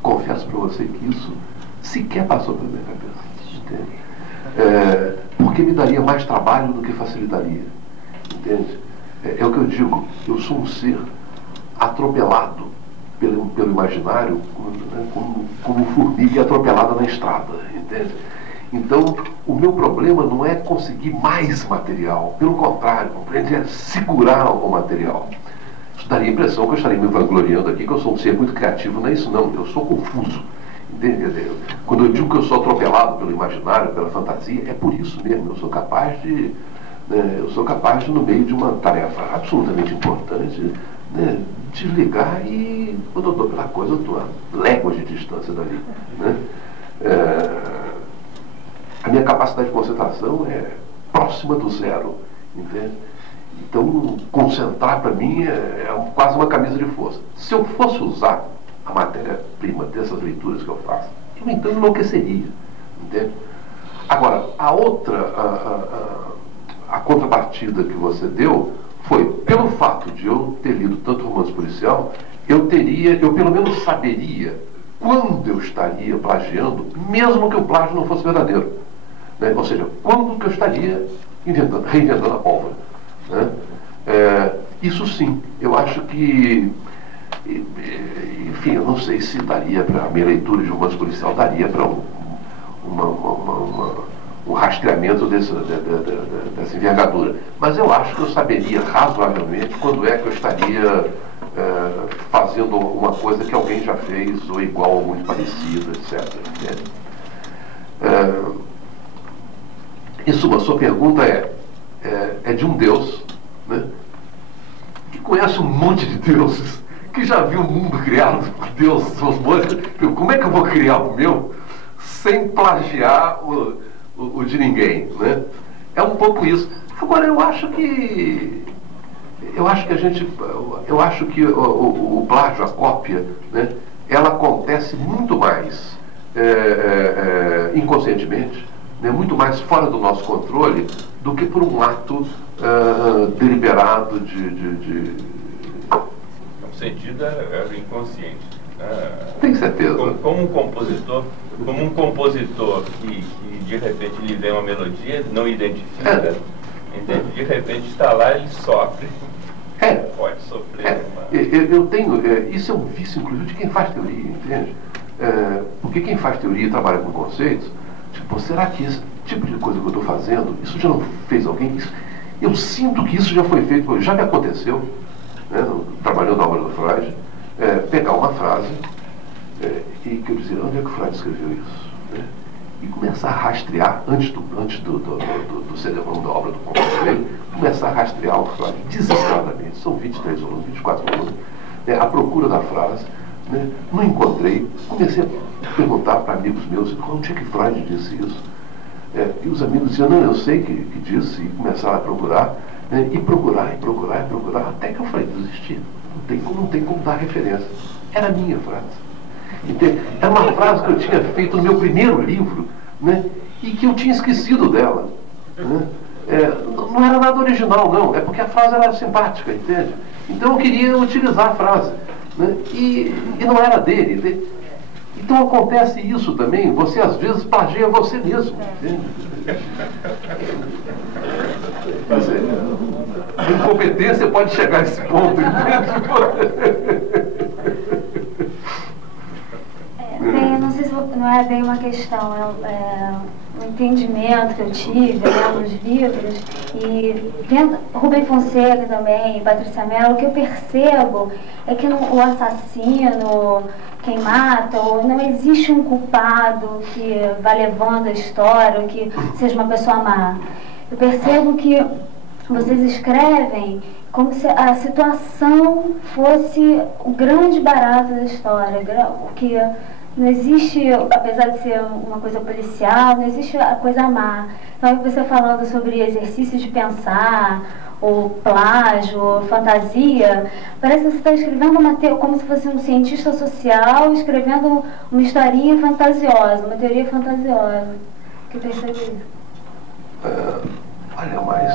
Confesso para você que isso sequer passou pela minha cabeça, entende? Porque me daria mais trabalho do que facilitaria, entende? É o que eu digo, eu sou um ser atropelado pelo imaginário, né, como formiga atropelada na estrada, entende? Então, o meu problema não é conseguir mais material, pelo contrário, é segurar o material. Isso daria a impressão que eu estaria me vangloriando aqui, que eu sou um ser muito criativo, não é isso não, eu sou confuso. Entende? Quando eu digo que eu sou atropelado pelo imaginário, pela fantasia, é por isso mesmo, eu sou capaz de, no meio de uma tarefa absolutamente importante, né, desligar e, quando eu estou pela coisa, eu estou a léguas de distância dali, né? A minha capacidade de concentração é próxima do zero, entende? Então, concentrar para mim é quase uma camisa de força. Se eu fosse usar a matéria-prima dessas leituras que eu faço, eu então enlouqueceria, entende? Agora, a contrapartida que você deu foi, pelo fato de eu ter lido tanto romance policial, eu pelo menos saberia quando eu estaria plagiando, mesmo que o plágio não fosse verdadeiro, né? Ou seja, quando que eu estaria reinventando a pólvora, né? Isso sim, eu acho que, enfim, eu não sei se daria para a minha leitura de romance policial, daria para um rastreamento dessa envergadura. Mas eu acho que eu saberia razoavelmente quando é que eu estaria fazendo uma coisa que alguém já fez, ou igual ou muito parecida, etc. Em suma, a sua pergunta é de um Deus, né, que conhece um monte de deuses, que já viu o mundo criado por Deus, seus montes. Como é que eu vou criar o meu sem plagiar o de ninguém, né? É um pouco isso. Agora, eu acho que o plágio, a cópia, né, ela acontece muito mais inconscientemente, né, muito mais fora do nosso controle do que por um ato deliberado de... O sentido é inconsciente. Tem certeza. Como um compositor que de repente lhe vem uma melodia, não identifica, entende? De repente está lá, ele sofre. Pode sofrer. Eu tenho, isso é um vício, inclusive, de quem faz teoria, entende? Porque quem faz teoria e trabalha com conceitos, tipo, será que esse tipo de coisa que eu estou fazendo, isso já não fez alguém? Eu sinto que isso já foi feito, já me aconteceu, né, trabalhando na obra do Freud, pegar uma frase e que eu dizia, onde é que o Freud escreveu isso? Né? E começar a rastrear, antes do cerebrão da obra do computador dele, começar a rastrear o Freud desesperadamente. São 23 volumes, 24 volumes, né, à procura da frase. Né? Não encontrei, comecei a perguntar para amigos meus, onde é que Freud disse isso? E os amigos diziam, não, eu sei que disse, e começaram a procurar, né? E procurar, até que eu falei, desistir. Não tem como dar referência. Era a minha frase. Entende? Era uma frase que eu tinha feito no meu primeiro livro, né? E que eu tinha esquecido dela. Né? Não era nada original, não. É porque a frase era simpática, entende? Então eu queria utilizar a frase. Né? E não era dele. Então acontece isso também. Você às vezes plagia você mesmo. Entende? Quer dizer, a incompetência pode chegar a esse ponto, entende? Bem, eu não sei se não é bem uma questão, um entendimento que eu tive lendo os livros e vendo Rubem Fonseca também, Patrícia Mello, o que eu percebo é que o assassino, quem mata, ou não existe um culpado que vá levando a história, ou que seja uma pessoa má. Eu percebo que vocês escrevem como se a situação fosse o grande barato da história, que não existe, apesar de ser uma coisa policial, não existe a coisa má. Então, você falando sobre exercício de pensar, ou plágio, ou fantasia, parece que você está escrevendo como se fosse um cientista social escrevendo uma historinha fantasiosa, uma teoria fantasiosa. Que percebe isso? Olha, mas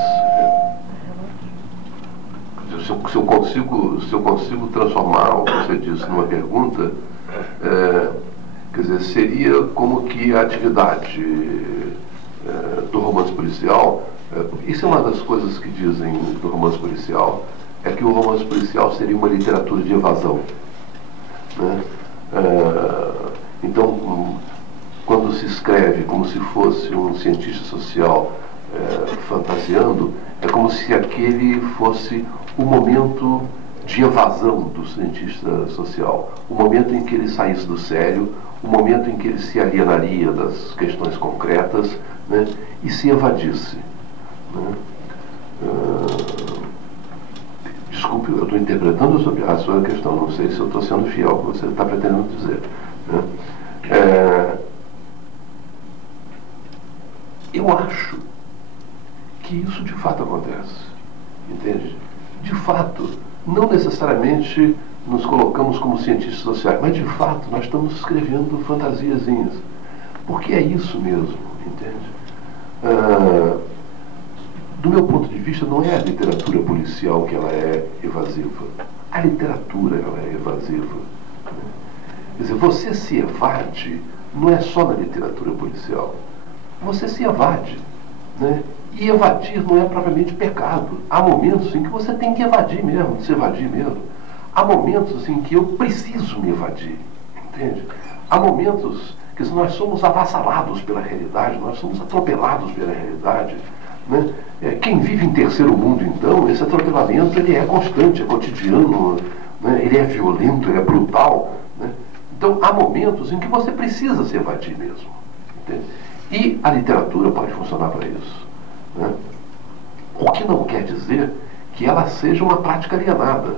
se eu consigo transformar o que você disse numa pergunta, quer dizer, seria como que a atividade do romance policial, isso é uma das coisas que dizem do romance policial, é que o romance policial seria uma literatura de evasão. Né? Então, quando se escreve como se fosse um cientista social fantasiando, é como se aquele fosse o momento de evasão do cientista social, o momento em que ele saísse do sério, o momento em que ele se alienaria das questões concretas, né, e se evadisse. Né? Desculpe, eu estou interpretando sobre a sua questão, não sei se eu estou sendo fiel ao que você está pretendendo dizer. Né? Eu acho que isso de fato acontece, entende? De fato, não necessariamente nos colocamos como cientistas sociais, mas de fato nós estamos escrevendo fantasiazinhas, porque é isso mesmo, entende? Do meu ponto de vista, não é a literatura policial que ela é evasiva, a literatura ela é evasiva. Né? Quer dizer, você se evade não é só na literatura policial, você se evade, né? E evadir não é propriamente pecado. Há momentos em que você tem que evadir mesmo, se evadir mesmo. Há momentos em que eu preciso me evadir, entende? Há momentos que nós somos avassalados pela realidade, nós somos atropelados pela realidade. Né? Quem vive em terceiro mundo, então, esse atropelamento ele é constante, é cotidiano, né? Ele é violento, ele é brutal. Né? Então, há momentos em que você precisa se evadir mesmo. Entende? E a literatura pode funcionar para isso. Né? O que não quer dizer que ela seja uma prática alienada.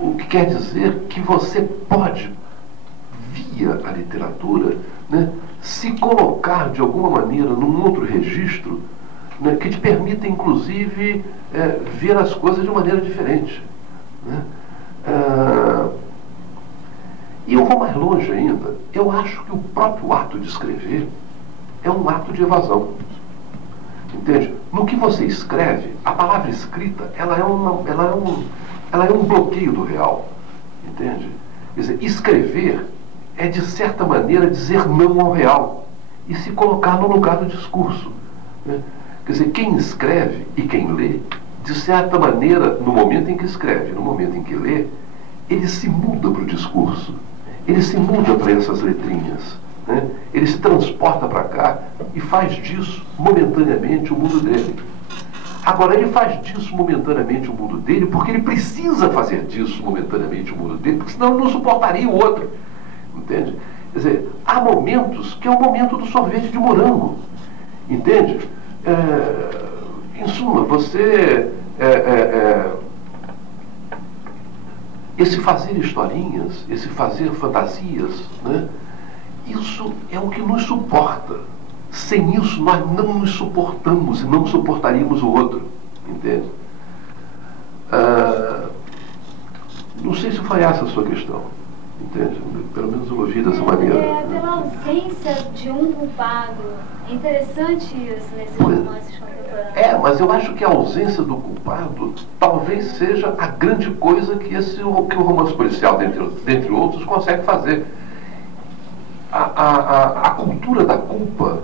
O que quer dizer que você pode, via a literatura, né, se colocar de alguma maneira num outro registro, né, que te permitem, inclusive, ver as coisas de maneira diferente. Né? E eu vou mais longe ainda. Eu acho que o próprio ato de escrever é um ato de evasão. Entende? No que você escreve, a palavra escrita, ela é um bloqueio do real. Entende? Quer dizer, escrever é, de certa maneira, dizer não ao real e se colocar no lugar do discurso. Né? Quer dizer, quem escreve e quem lê, de certa maneira, no momento em que escreve, no momento em que lê, ele se muda para o discurso, ele se muda para essas letrinhas, né? Ele se transporta para cá e faz disso momentaneamente o mundo dele. Agora, ele faz disso momentaneamente o mundo dele porque ele precisa fazer disso momentaneamente o mundo dele, porque senão ele não suportaria o outro. Entende? Quer dizer, há momentos que é o momento do sorvete de morango. Entende? Em suma, você... esse fazer historinhas, esse fazer fantasias, né? Isso é o que nos suporta. Sem isso, nós não nos suportamos e não suportaríamos o outro. Entende? Não sei se foi essa a sua questão. Entende? Pelo menos eu ouvi dessa maneira. Pela ausência de um culpado. É interessante isso nesses romances contemporâneos. Mas eu acho que a ausência do culpado talvez seja a grande coisa que o romance policial, dentre outros, consegue fazer. A cultura da culpa,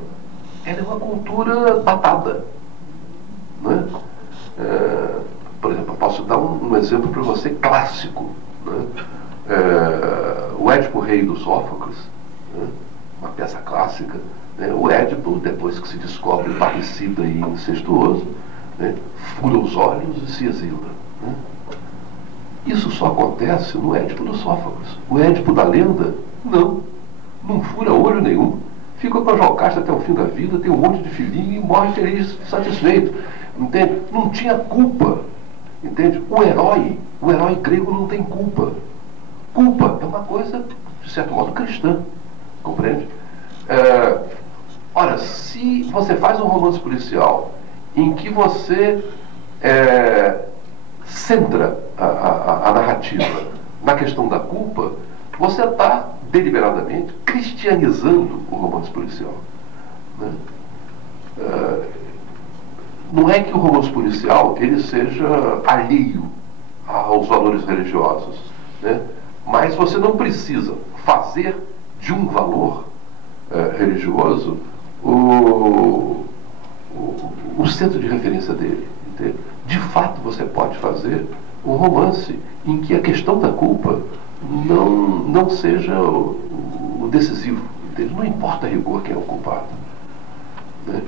ela é uma cultura datada. Né? Por exemplo, eu posso dar um exemplo para você clássico. Né? O Édipo Rei do Sófocles, né? Uma peça clássica. Né? O Édipo, depois que se descobre parricida e incestuoso, né? Fura os olhos e se exila. Né? Isso só acontece no Édipo do Sófocles. O Édipo da lenda, não fura olho nenhum. Fica com a Jocasta até o fim da vida, tem um monte de filhinho e morre feliz, satisfeito. Entende? Não tinha culpa. Entende? O herói grego não tem culpa. Culpa é uma coisa, de certo modo, cristã. Compreende? Ora, se você faz um romance policial em que você centra a narrativa na questão da culpa, você está deliberadamente cristianizando o romance policial. Né? Não é que o romance policial ele seja alheio aos valores religiosos, né? Mas você não precisa fazer de um valor religioso o centro de referência dele. Entende? De fato, você pode fazer um romance em que a questão da culpa não seja o decisivo. Entende? Não importa a rigor quem é o culpado. Né?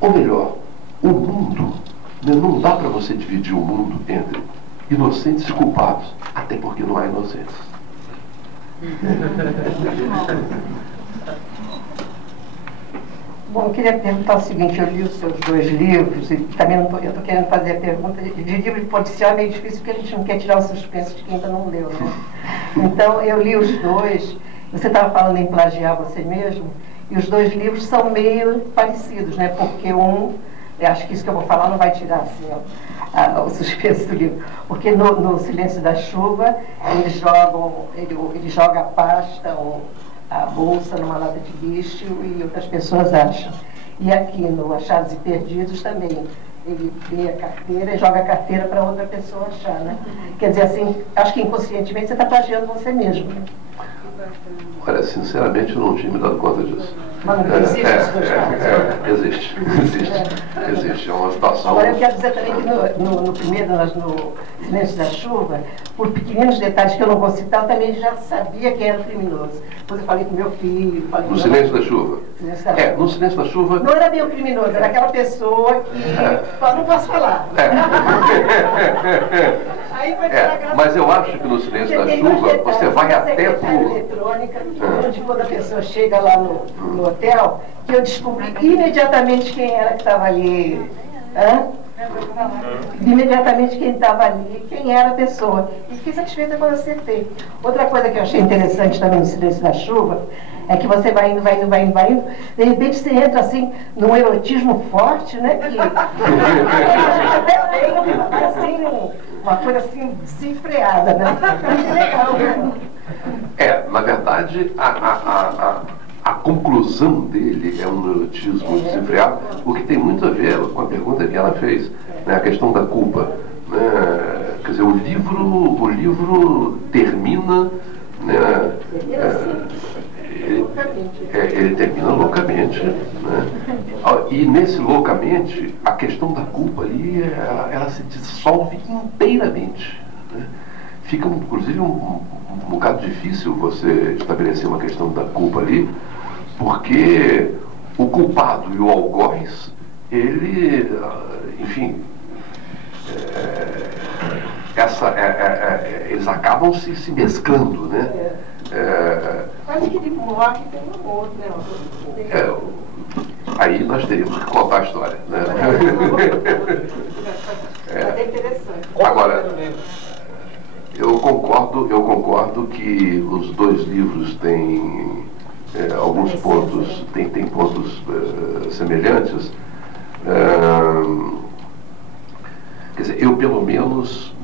Ou melhor, o mundo, né? Não dá para você dividir o mundo entre inocentes e culpados, até porque não há inocentes. Bom, eu queria perguntar o seguinte: eu li os seus 2 livros e também eu estou querendo fazer a pergunta de livro de policial. É meio difícil porque a gente não quer tirar o suspense de quem ainda não leu, né? Então, eu li os 2. Você estava falando em plagiar você mesmo, e os 2 livros são meio parecidos, né? Porque eu acho que isso que eu vou falar não vai tirar assim, o suspense do livro. Porque no Silêncio da Chuva, ele joga a pasta ou a bolsa numa lata de lixo e outras pessoas acham. E aqui no Achados e Perdidos também. Ele vê a carteira e joga a carteira para outra pessoa achar, né? Quer dizer, assim, acho que inconscientemente você está plagiando você mesmo. Né? Olha, sinceramente eu não tinha me dado conta disso. Mas não existe esses 2 casos? Existe. É uma situação... Agora eu quero dizer também que no primeiro, no Silêncio da Chuva, por pequenos detalhes que eu não vou citar, eu também já sabia quem era o criminoso. Depois eu falei com meu filho... No Silêncio da Chuva? No Silêncio da Chuva... Não era bem o criminoso, era aquela pessoa que... Não posso falar. Aí vai mas eu acho que no Silêncio da Chuva você vai até por... eletrônica, onde quando a pessoa chega lá no hotel, que eu descobri imediatamente quem era que estava ali. imediatamente quem estava ali, quem era a pessoa. E fiquei satisfeita quando acertei. Outra coisa que eu achei interessante também no Silêncio da Chuva é que você vai indo, vai indo, vai indo, vai indo, de repente você entra assim num erotismo forte, né? Que até tem assim, uma coisa assim desenfreada, né? Achei legal, né? Na verdade, a conclusão dele é um erotismo desenfreado, o que tem muito a ver com a pergunta que ela fez, né, a questão da culpa. Né? Quer dizer, o livro termina, né, ele termina loucamente, né? E nesse loucamente, a questão da culpa ali, ela se dissolve inteiramente, né? Fica, inclusive, um bocado difícil você estabelecer uma questão da culpa ali, porque o culpado e o algoz, ele, enfim, eles acabam se mesclando, né? Quase que de morte tem um outro, né? Aí nós teríamos que contar a história, né? É interessante. Agora, eu concordo que os dois livros têm alguns pontos, tem pontos semelhantes. Quer dizer, eu pelo menos...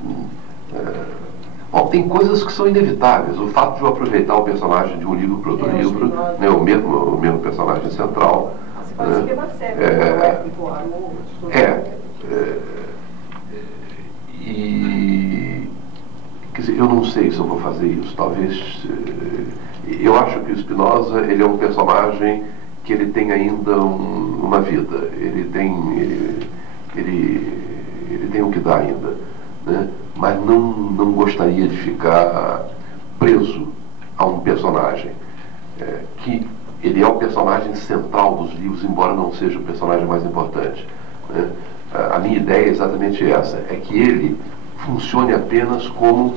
Bom, tem coisas que são inevitáveis. O fato de eu aproveitar o personagem de um livro para outro livro, né, o mesmo personagem central. Você pode escrever uma série, e quer dizer, eu não sei se eu vou fazer isso. Talvez... eu acho que o Spinoza, ele é um personagem que ele tem ainda uma vida. Ele tem o que dar ainda, né? Mas não gostaria de ficar preso a um personagem que ele é o personagem central dos livros, embora não seja o personagem mais importante, né? A minha ideia é exatamente essa, é que ele funcione apenas como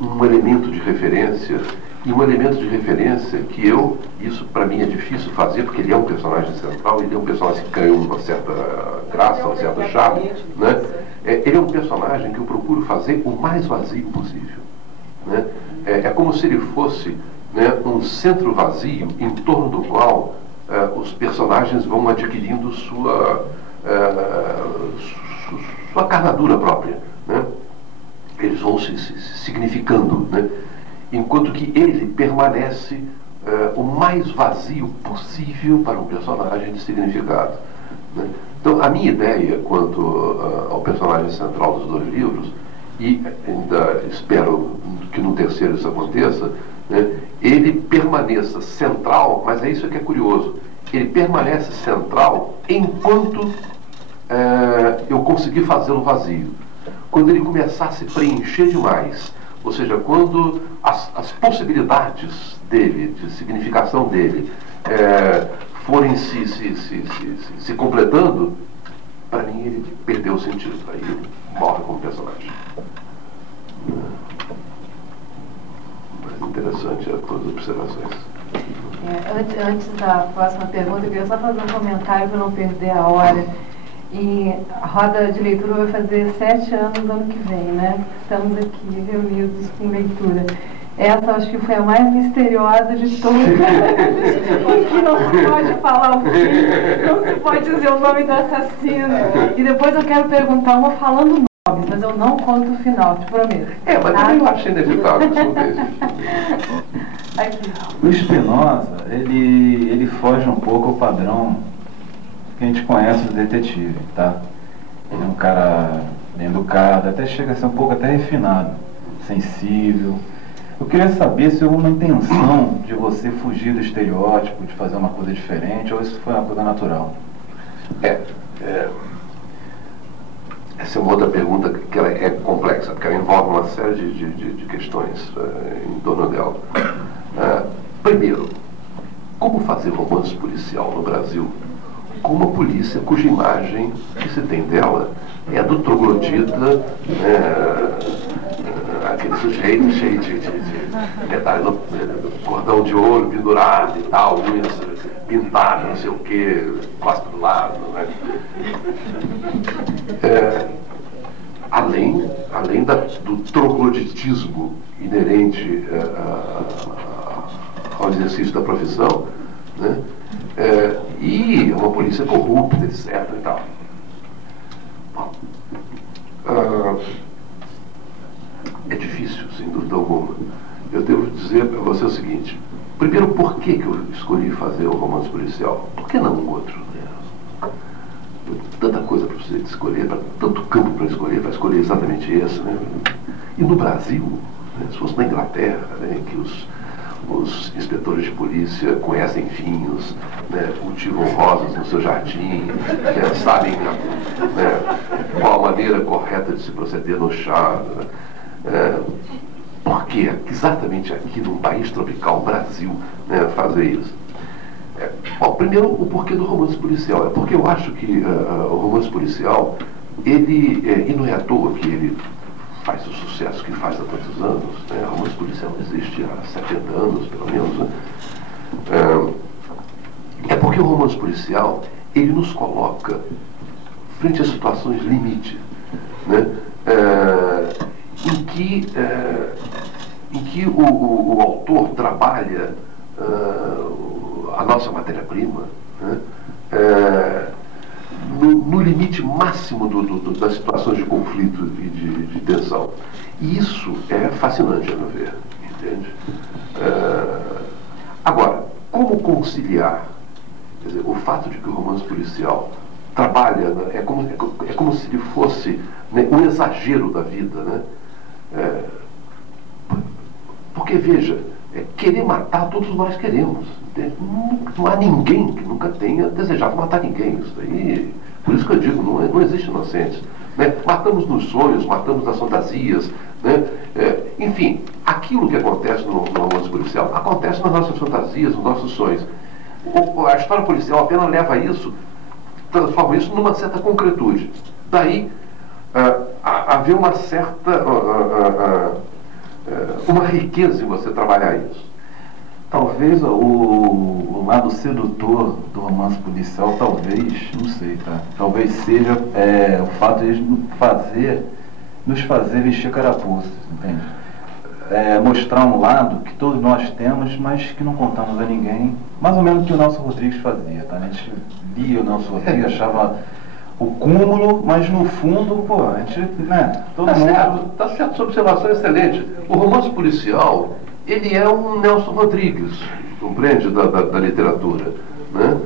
um elemento de referência, e um elemento de referência que isso para mim é difícil fazer, porque ele é um personagem central, ele é um personagem que ganhou uma certa graça, uma certa charme, né? Ele é um personagem que eu procuro fazer o mais vazio possível, né? É como se ele fosse, né, um centro vazio em torno do qual os personagens vão adquirindo sua carnadura própria, né? Eles vão se significando, né? Enquanto que ele permanece o mais vazio possível para um personagem de significado, né? Então, a minha ideia quanto ao personagem central dos dois livros, e ainda espero que no terceiro isso aconteça, né, ele permaneça central, mas é isso que é curioso, ele permanece central enquanto eu conseguir fazê-lo vazio. Quando ele começar a se preencher demais, ou seja, quando as possibilidades dele, de significação dele, forem se completando, para mim ele perdeu o sentido, aí ele morre como personagem. Mas interessante as tuas observações. Antes da próxima pergunta, eu queria só fazer um comentário para não perder a hora. E a roda de leitura vai fazer 7 anos no ano que vem, né? Estamos aqui reunidos com leitura. Essa acho que foi a mais misteriosa de todas. Que não se pode falar o fim, não se pode dizer o nome do assassino. E depois eu quero perguntar uma falando nomes, mas eu não conto o final, te prometo. Mas também eu acho inevitável isso mesmo. O Spinoza, ele foge um pouco ao padrão que a gente conhece do detetive, tá? Ele é um cara bem educado, até chega a ser um pouco até refinado, sensível. Eu queria saber se houve uma intenção de você fugir do estereótipo, de fazer uma coisa diferente, ou isso foi uma coisa natural? Essa é uma outra pergunta que ela é complexa, porque ela envolve uma série de questões em torno dela. Primeiro, como fazer romance policial no Brasil com uma polícia cuja imagem que se tem dela é do troglodita, aquele sujeito cheio de detalhes, cordão de ouro pendurado e tal, unhas pintar, não sei o que, costa do lado, né? Além do trogloditismo inerente ao exercício da profissão, né? E uma polícia corrupta, etc. e tal. Bom, é difícil, sem dúvida alguma. Eu devo dizer para você o seguinte: primeiro, por que eu escolhi fazer o romance policial? Por que não um outro? Né? Tanta coisa para você escolher, tanto campo para escolher exatamente esse. Né? E no Brasil, né, se fosse na Inglaterra, né, que os inspetores de polícia conhecem vinhos, né, cultivam rosas no seu jardim, né, sabem, né, qual a maneira correta de se proceder no chá. Né? Por que exatamente aqui num país tropical, Brasil, né, fazer isso? Bom, primeiro, o porquê do romance policial. É porque eu acho que o romance policial, e não é à toa que ele faz o sucesso que faz há tantos anos, né? O romance policial existe há 70 anos, pelo menos, né? É porque o romance policial, ele nos coloca frente a situações limite, né? Em que o autor trabalha a nossa matéria-prima, né? No limite máximo das situações de conflito e de tensão. E isso é fascinante, a meu ver, entende? Agora, como conciliar? Quer dizer, o fato de que o romance policial trabalha, né, é como se ele fosse, né, um exagero da vida, né? Porque, veja, querer matar todos nós queremos. Não há ninguém que nunca tenha desejado matar ninguém. Isso daí, por isso que eu digo, não existe inocência. Né? Matamos nos sonhos, matamos nas fantasias. Né? Enfim, aquilo que acontece no romance policial acontece nas nossas fantasias, nos nossos sonhos. A história policial apenas leva isso, transforma isso numa certa concretude. Daí, haver uma certa uma riqueza em você trabalhar isso. Talvez o lado sedutor do romance policial, talvez, não sei, tá? Talvez seja o fato de nos fazer vestir carapuças, entende? Mostrar um lado que todos nós temos, mas que não contamos a ninguém, mais ou menos o que o Nelson Rodrigues fazia, tá? A gente lia o Nelson Rodrigues, achava o cúmulo, mas no fundo, pô, a gente, né, todo mundo... Tá certo, sua observação é excelente. O romance policial, ele é um Nelson Rodrigues, compreende, da literatura, né?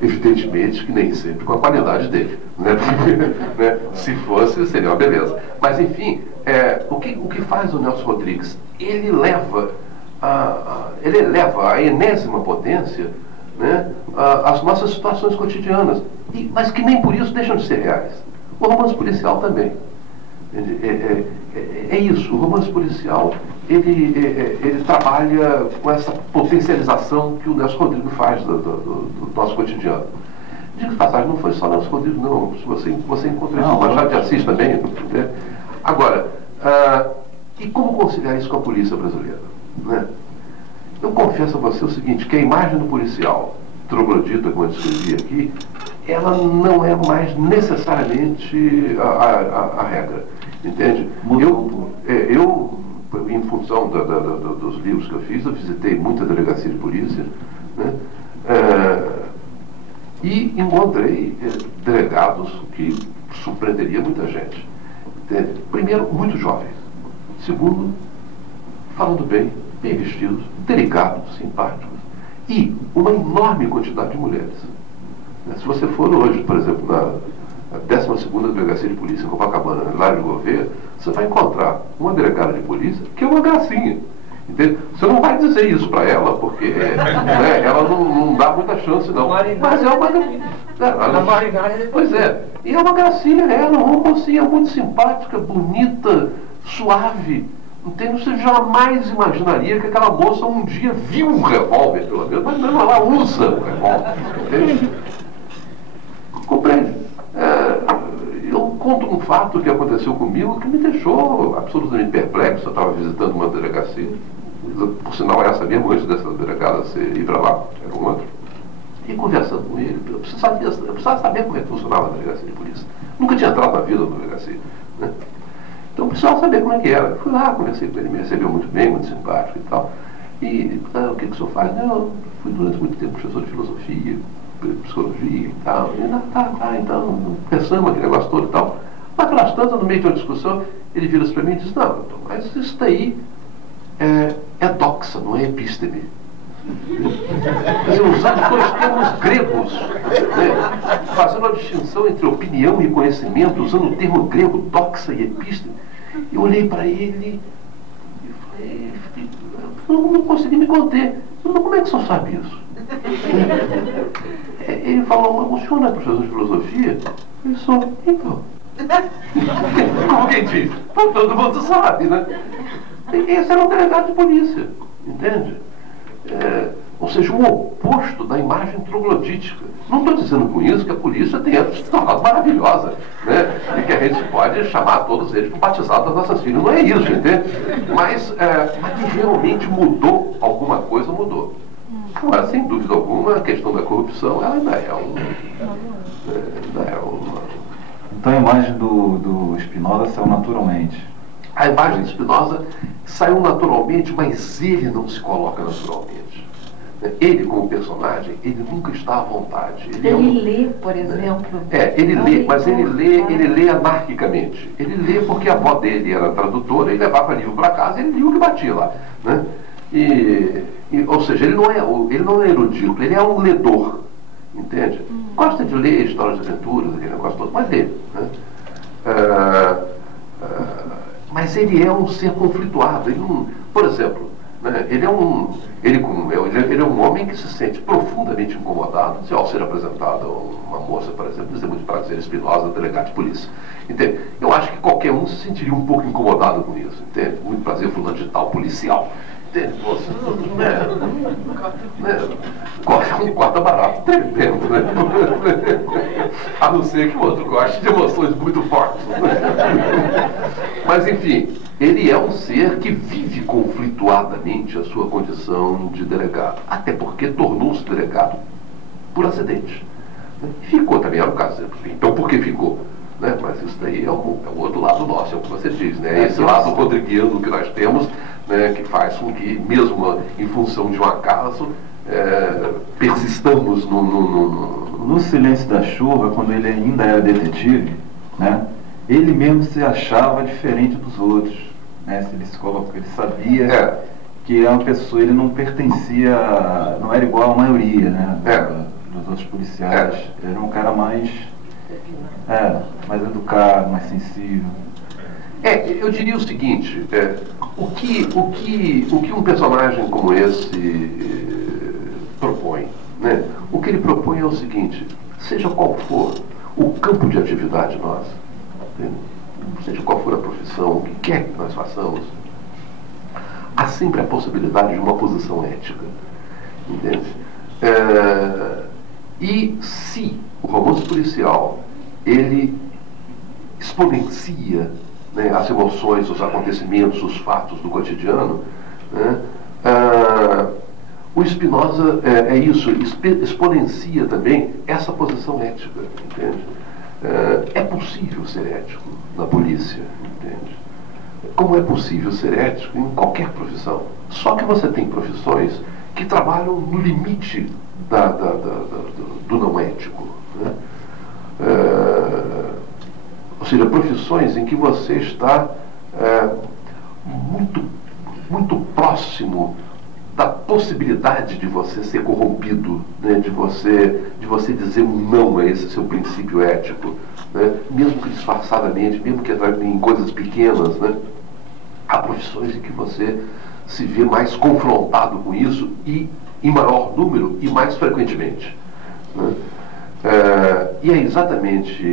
Evidentemente que nem sempre com a qualidade dele, né? Né? Se fosse, seria uma beleza. Mas, enfim, o que faz o Nelson Rodrigues? Ele eleva a enésima potência, né, as nossas situações cotidianas, mas que nem por isso deixam de ser reais. O romance policial também. É isso, o romance policial, ele trabalha com essa potencialização que o Nelson Rodrigues faz do nosso cotidiano. Digo de passagem, não foi só Nelson Rodrigues, não. Você encontra isso no Machado de Assis também. Né? Agora, e como conciliar isso com a polícia brasileira? Né? Eu confesso a você o seguinte, que a imagem do policial troglodita, como eu descrevi aqui, ela não é mais necessariamente a regra, entende? Eu, em função dos livros que eu fiz, eu visitei muita delegacia de polícia, né? E encontrei delegados que surpreenderia muita gente. Entende? Primeiro, muito jovens. Segundo, falando bem vestidos, delicados, simpáticos, e uma enorme quantidade de mulheres. Se você for hoje, por exemplo, na 12ª Delegacia de Polícia em Copacabana, no Largo de Gouveia, você vai encontrar uma delegada de polícia que é uma gracinha. Entende? Você não vai dizer isso para ela, porque né, ela não dá muita chance, não. Mas é uma... Pois é, e é uma gracinha ela, uma mocinha muito simpática, bonita, suave. Entende? Você jamais imaginaria que aquela moça um dia viu um revólver, pelo menos, mas não, ela usa o revólver. Entende? Compreende? Eu conto um fato que aconteceu comigo que me deixou absolutamente perplexo. Eu estava visitando uma delegacia, por sinal essa mesmo, antes dessa delegada ir para lá, era um outro, e conversando com ele, eu precisava saber como é que funcionava a delegacia de polícia. Nunca tinha entrado na vida na delegacia, né? Então eu precisava saber como é que era. Fui lá, conversei com ele, me recebeu muito bem, muito simpático e tal. E o que o senhor faz? Eu fui durante muito tempo professor de filosofia, psicologia e tal. E então, pensamos aquele negócio todo e tal. Mas pelas tantas, no meio de uma discussão, ele vira-se para mim e diz, não, mas isso daí é doxa, não é epísteme. Quer dizer, usando dois termos gregos, né? Fazendo a distinção entre opinião e conhecimento, usando o termo grego, doxa e epísteme. Eu olhei para ele e falei, não consegui me conter. Mas como é que o senhor sabe isso? Ele falou, mas o senhor não é professor de filosofia? Eu sou. Então. Como quem diz? Todo mundo sabe, né? Esse era um delegado de polícia, entende? Ou seja, o oposto da imagem troglodítica. Não estou dizendo com isso que a polícia tenha se tornado maravilhosa, né? E que a gente pode chamar todos eles para batizados das nossas filhas. Não é isso, entende? Mas que realmente mudou alguma coisa, mudou. Agora, sem dúvida alguma, a questão da corrupção ela ainda é uma... Então a imagem do Spinoza saiu naturalmente. A imagem do Spinoza saiu naturalmente, mas ele não se coloca naturalmente. Ele, como personagem, ele nunca está à vontade. Ele lê, por exemplo. Ele lê, mas ele lê anarquicamente. Ele lê porque a avó dele era tradutora e levava livro para casa e ele lia o que batia lá, né? Ou seja, ele não é erudito, ele é um ledor, entende? Gosta de ler histórias de aventuras, aquele negócio todo, mas lê, né? Mas ele é um ser conflituado. Por exemplo, né, ele é um homem que se sente profundamente incomodado se ao ser apresentado a uma moça, por exemplo, dizer muito prazer, Spinoza, delegado de polícia. Entende? Eu acho que qualquer um se sentiria um pouco incomodado com isso, entende? Muito prazer, fulano de tal, policial. Você, corta barato, tremendo, né? A não ser que o outro goste de emoções muito fortes. Mas, enfim, ele é um ser que vive conflituadamente a sua condição de delegado. Até porque tornou-se delegado por acidente. Ficou também, era o caso. Então, por que ficou? Né? Mas isso daí é o outro lado nosso, é o que você diz, né? Esse lado rodriguiano que nós temos, né, que faz com que, mesmo em função de um acaso, persistamos No Silêncio da Chuva, quando ele ainda era detetive, né, ele mesmo se achava diferente dos outros, né? Ele sabia que era uma pessoa, ele não pertencia, não era igual à maioria, né, dos outros policiais. Ele era um cara mais educado, mais sensível. Eu diria o seguinte, o que um personagem como esse propõe, né? O que ele propõe é o seguinte, seja qual for o campo de atividade nossa, entende? Seja qual for a profissão, o que quer que nós façamos, há sempre a possibilidade de uma posição ética, entende? E se o romance policial, ele exponencia, né, as emoções, os acontecimentos, os fatos do cotidiano, né, o Spinoza isso, exponencia também essa posição ética, entende? É possível ser ético na polícia, entende? Como é possível ser ético em qualquer profissão. Só que você tem profissões que trabalham no limite do não ético, né? Ou seja, profissões em que você está muito próximo da possibilidade de você ser corrompido, né? de você dizer um não a esse seu princípio ético, né? Mesmo que disfarçadamente, mesmo que em coisas pequenas, né? Há profissões em que você se vê mais confrontado com isso e em maior número e mais frequentemente, né? E é exatamente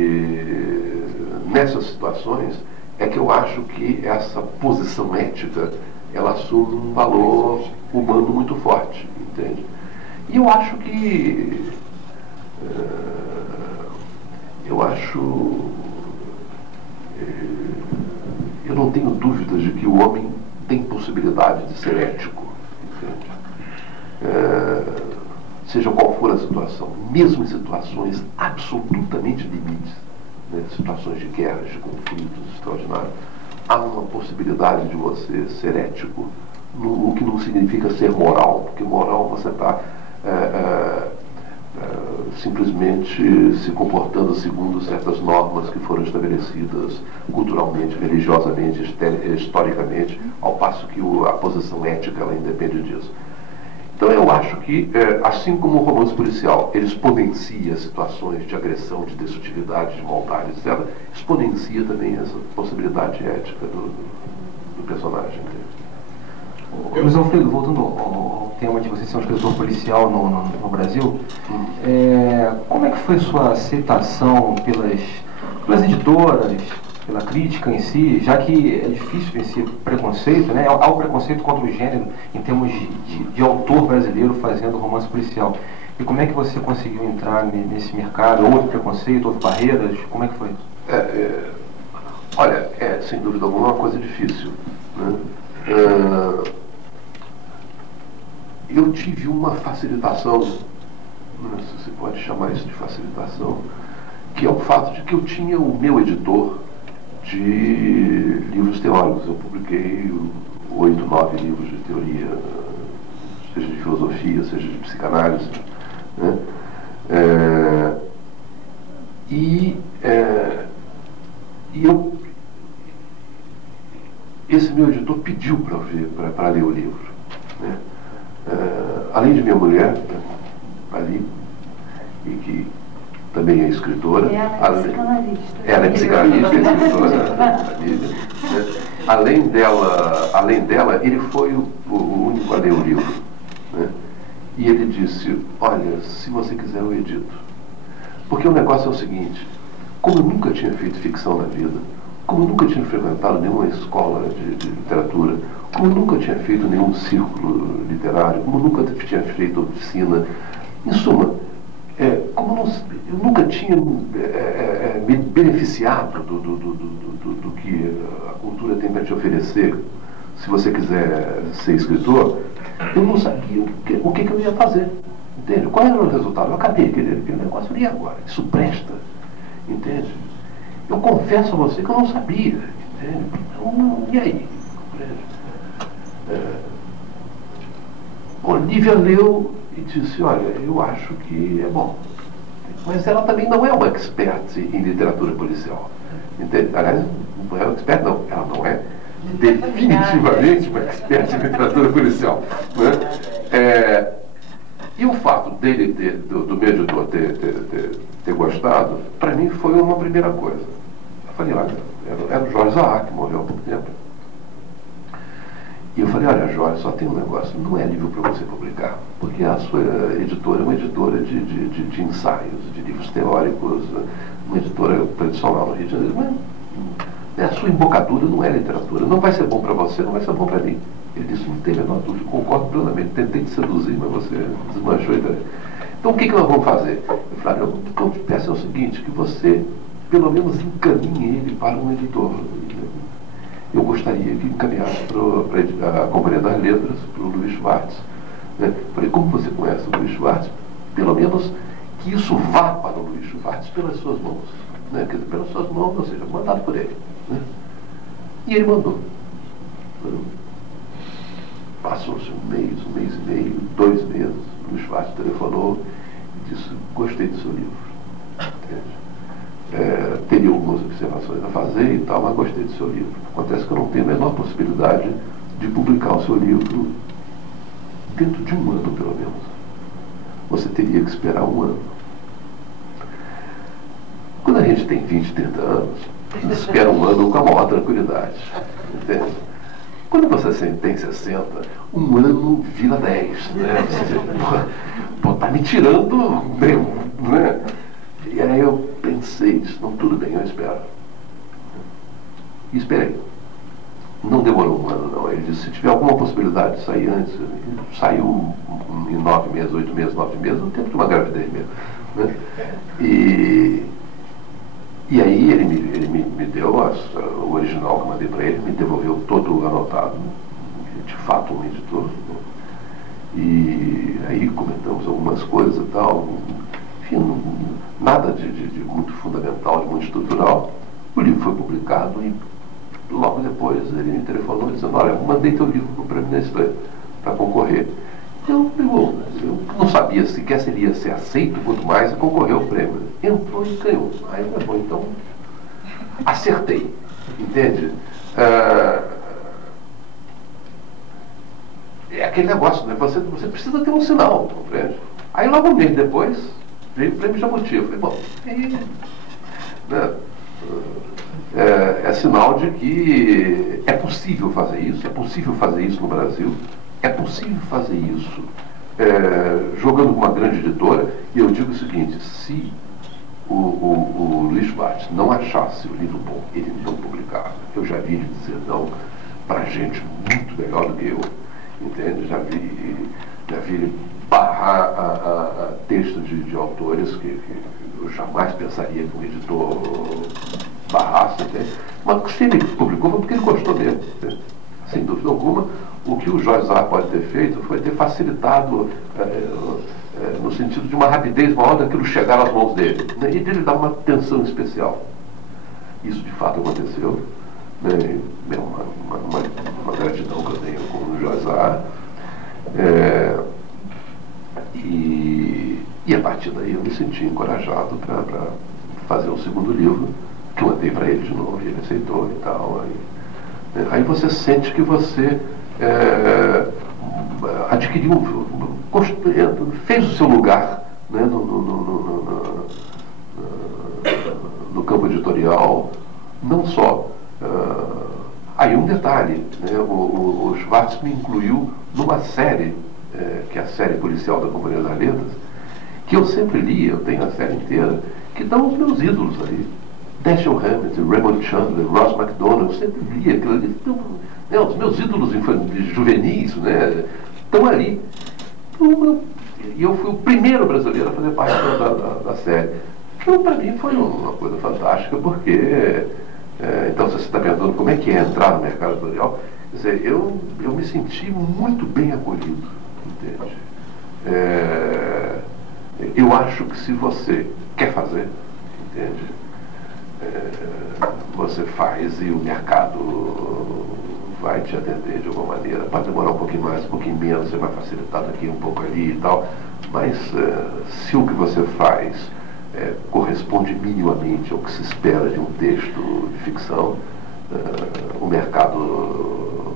nessas situações é que eu acho que essa posição ética ela assume um valor humano muito forte, entende? E eu acho que eu não tenho dúvidas de que o homem tem possibilidade de ser ético, entende? Seja qual for a situação, mesmo em situações absolutamente limites, né, situações de guerras, de conflitos extraordinários, há uma possibilidade de você ser ético, o que não significa ser moral, porque moral você está simplesmente se comportando segundo certas normas que foram estabelecidas culturalmente, religiosamente, historicamente, ao passo que a posição ética ela independe disso. Então eu acho que, assim como o romance policial, ele exponencia situações de agressão, de destrutividade, de maldade, etc., exponencia também essa possibilidade ética do personagem. Luiz Alfredo, voltando ao tema de você ser um escritor policial no Brasil, como é que foi sua aceitação pelas editoras, pela crítica em si, já que é difícil esse preconceito, né? Há um preconceito contra o gênero em termos de autor brasileiro fazendo romance policial. E como é que você conseguiu entrar nesse mercado? Houve preconceito, houve barreiras? Como é que foi? Olha, sem dúvida alguma, uma coisa difícil, né? Eu tive uma facilitação, não sei se você pode chamar isso de facilitação, que é o fato de que eu tinha o meu editor de livros teóricos. Eu publiquei 8, 9 livros de teoria, seja de filosofia, seja de psicanálise, né? Esse meu editor pediu para ler o livro, né? Além de minha mulher, ali, e que também é escritora. Ela é psicanalista, é escritora, né? Além dela, ele foi o único a ler o livro, né? E ele disse, olha, se você quiser eu edito. Porque o negócio é o seguinte, como eu nunca tinha feito ficção na vida, como eu nunca tinha frequentado nenhuma escola de literatura, como eu nunca tinha feito nenhum círculo literário, como eu nunca tinha feito oficina, em suma, como eu nunca tinha me beneficiado do que a cultura tem para te oferecer, se você quiser ser escritor, eu não sabia o que eu ia fazer, entende? Qual era o resultado? Eu acabei aquele negócio ali agora, isso presta, entende? Eu confesso a você que eu não sabia, entende? E aí? Olivia leu e disse, olha, eu acho que é bom. Mas ela também não é uma expert em literatura policial. Entende? Aliás, não é uma expert, não. Ela não é definitivamente uma expert em literatura policial. Né? E o fato dele do meu editor ter gostado, para mim foi uma primeira coisa. Eu falei, olha, era o Jorge Zahar, que morreu há pouco tempo. E eu falei, olha, Jorge, só tem um negócio, não é livro para você publicar, porque a sua editora é uma editora de ensaios, de livros teóricos, uma editora tradicional no Rio de Janeiro, mas a sua embocadura não é literatura, não vai ser bom para você, não vai ser bom para mim. Ele disse, não tem a menor dúvida, concordo plenamente, tentei te seduzir, mas você desmanchou. Então o que nós vamos fazer? Eu falei, o que eu te peço é o seguinte, que você pelo menos encaminhe ele para um editor. Eu gostaria que encaminhasse para a Companhia das Letras, para o Luiz Schwartz. Né? Falei, como você conhece o Luiz Schwartz, pelo menos que isso vá para o Luiz Schwartz pelas suas mãos. Né? Quer dizer, pelas suas mãos, ou seja, mandado por ele. Né? E ele mandou. Passou-se um mês e meio, 2 meses, o Luiz Schwartz telefonou e disse, gostei do seu livro. Entende? Teria algumas observações a fazer e tal, mas gostei do seu livro. Acontece que eu não tenho a menor possibilidade de publicar o seu livro dentro de um ano, pelo menos. Você teria que esperar um ano. Quando a gente tem 20, 30 anos, a gente espera um ano com a maior tranquilidade. Entende? Quando você tem 60, um ano vira 10. Né? Você tá me tirando, né? E aí eu pensei, disse, não, tudo bem, eu espero. E esperei. Não demorou um ano, não. Ele disse, se tiver alguma possibilidade de sair antes, saiu em 9 meses, 8 meses, 9 meses, no tempo de uma gravidez mesmo. Né? E aí ele me deu o original que eu mandei para ele, me devolveu todo anotado, fato um editor, né? E aí comentamos algumas coisas e tal, enfim, nada de muito fundamental, de muito estrutural. O livro foi publicado e logo depois ele me telefonou dizendo: olha, eu mandei teu livro para o Prêmio Nestlé para concorrer. Eu não sabia sequer se ele ia ser aceito, quanto mais a concorrer ao prêmio. Entrou e ganhou. Aí eu falei: então acertei, entende? É aquele negócio, né? Você precisa ter um sinal, compreende? Aí logo um mês depois veio o Prêmio Jabuti. Eu falei: bom, né? É sinal de que é possível fazer isso no Brasil, é possível fazer isso jogando com uma grande editora. E eu digo o seguinte: se o Luiz Bartz não achasse o livro bom, ele não publicava. Eu já vi ele dizer não para gente muito melhor do que eu, entende? Já vi ele barrar textos de autores que eu jamais pensaria que um editor barrasse, entende? Mas se ele publicou foi porque ele gostou mesmo, entende? Sem dúvida alguma. O que o Jorge Zahar pode ter feito foi ter facilitado, no sentido de uma rapidez maior daquilo chegar às mãos dele, né? E dele dar uma atenção especial. Isso de fato aconteceu, né? É uma gratidão que eu tenho com o Jorge Zahar. E a partir daí eu me senti encorajado para fazer um segundo livro, que eu mandei para ele de novo e ele aceitou e tal. Aí você sente que você adquiriu, fez o seu lugar, né, no campo editorial. Não só. Aí um detalhe, né, o Schwartz me incluiu numa série, que é a série policial da Companhia das Letras, que eu sempre li, eu tenho a série inteira, que estão os meus ídolos ali. Dashiell Hammett, Raymond Chandler, Ross MacDonald, eu sempre li aquilo ali. Então, né, os meus ídolos juvenis, né, estão ali. E eu fui o primeiro brasileiro a fazer parte da série. Que para mim foi uma coisa fantástica, porque então você está perguntando como é que é entrar no mercado editorial. Quer dizer, eu me senti muito bem acolhido, entende? Eu acho que se você quer fazer, entende? Você faz e o mercado vai te atender de alguma maneira. Pode demorar um pouquinho mais, um pouquinho menos, você vai facilitar daqui um pouco ali e tal, mas se o que você faz corresponde minimamente ao que se espera de um texto de ficção, o mercado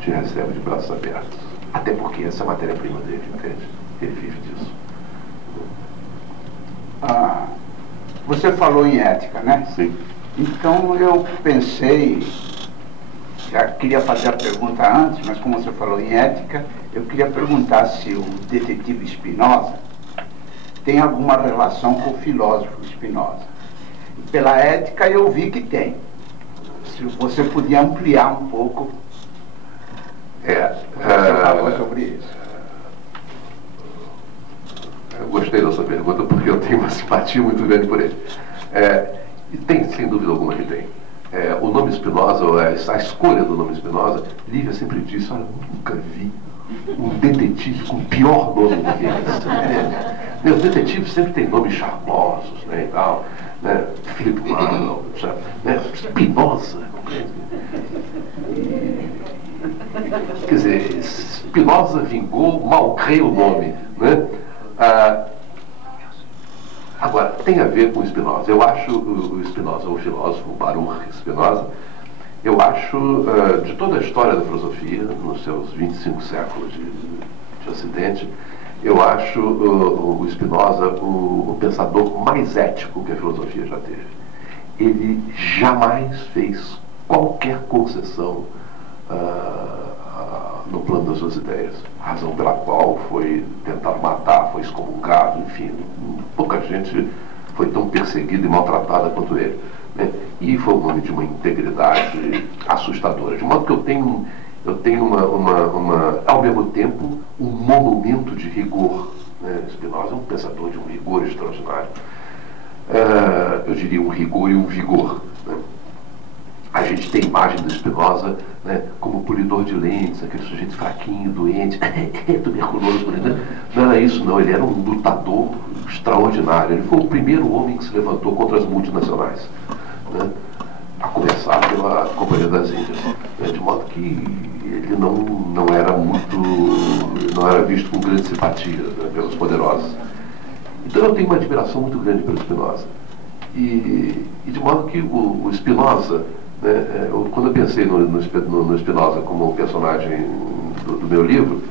te recebe de braços abertos. Até porque essa é a matéria-prima dele, entende? Ele vive disso. Você falou em ética, né? Sim. Então eu pensei, já queria fazer a pergunta antes, mas como você falou em ética, eu queria perguntar se o detetive Spinoza tem alguma relação com o filósofo Spinoza. E pela ética eu vi que tem. Se você podia ampliar um pouco o que você falou sobre isso. Eu gostei da sua pergunta porque eu tenho uma simpatia muito grande por ele. E tem, sem dúvida alguma que tem. O nome Spinoza, a escolha do nome Spinoza, Lívia sempre disse: olha, eu nunca vi um detetive com pior nome do que esse. Os detetives sempre têm nomes charmosos, né, e tal, né? Philip Marlowe, né? Spinoza. Quer dizer, Spinoza vingou, mal creio o nome, né? Agora, tem a ver com Spinoza. Eu acho o Spinoza, o filósofo Baruch Spinoza, eu acho, de toda a história da filosofia, nos seus 25 séculos de Ocidente, eu acho o Spinoza o pensador mais ético que a filosofia já teve. Ele jamais fez qualquer concessão no plano das suas ideias, razão pela qual foi tentado matar, foi excomungado, enfim, pouca gente foi tão perseguida e maltratada quanto ele, né? E foi um homem de uma integridade assustadora, de modo que eu tenho ao mesmo tempo um monumento de rigor, né? Spinoza é um pensador de um rigor extraordinário, eu diria um rigor e um vigor, né? As gente tem imagem do Spinoza, né, como polidor de lentes, aquele sujeito fraquinho, doente, tuberculoso, né? Não era isso não, ele era um lutador extraordinário, ele foi o primeiro homem que se levantou contra as multinacionais, né? A começar pela Companhia das Índias, né, de modo que ele não era visto com grande simpatia, né, pelos poderosos. Então eu tenho uma admiração muito grande pelo Spinoza. E de modo que o Spinoza, né, quando eu pensei no Spinoza como personagem do meu livro,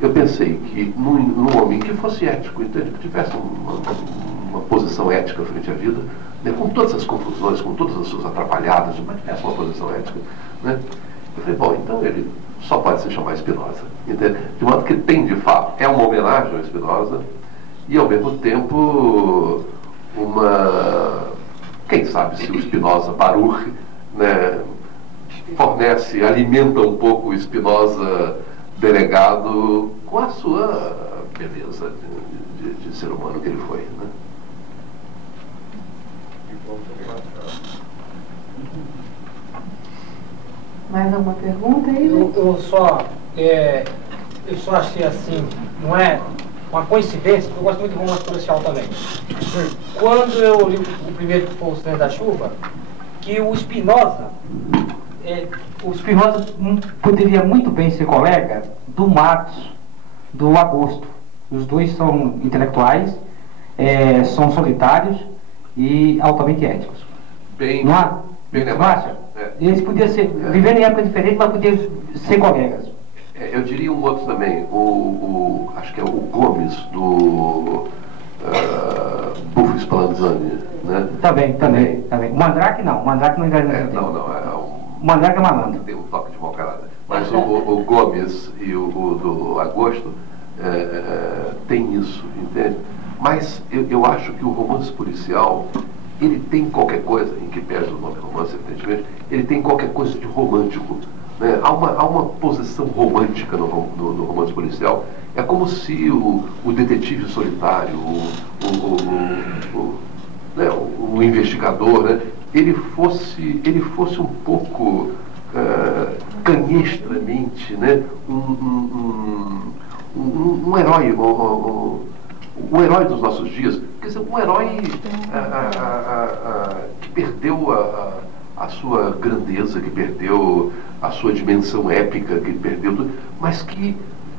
eu pensei que num homem que fosse ético, entende? Que tivesse uma posição ética frente à vida, né, com todas as confusões, com todas as suas atrapalhadas, mas tivesse uma posição ética, né? Eu falei, bom, então ele só pode se chamar Spinoza, entende? De modo que tem, de fato, é uma homenagem ao Spinoza e, ao mesmo tempo, quem sabe se o Spinoza Baruch, né, alimenta um pouco o Spinoza delegado com a sua beleza de ser humano que ele foi, né? Mais alguma pergunta aí? Eu só achei assim, não é uma coincidência, porque eu gosto muito de romance policial também. Quando eu li o primeiro, que foi O Silêncio da Chuva, que o Spinoza poderia muito bem ser colega do Matos, do Agosto. Os dois são intelectuais, são solitários e altamente éticos. Bem, não há? bem Não acha? Eles podiam ser, vivendo em época diferente, mas podiam ser colegas. Eu diria um outro também, acho que é o Gomes, do Buffo Spallanzani, né? Também. O Mandrake não engaja nesse tempo. O Mandrake é malandro. Tem um toque de mau caráter. Mas o Gomes e o do Agosto tem isso, entende? Mas eu acho que o romance policial, ele tem qualquer coisa, em que pese o nome romance, evidentemente, ele tem qualquer coisa de romântico, né? Há uma posição romântica no romance policial. É como se o detetive solitário, o investigador, né, ele fosse um pouco canhestramente, né, um herói, o herói dos nossos dias, quer dizer, um herói que perdeu a sua grandeza, que perdeu a sua dimensão épica, que perdeu tudo, mas que,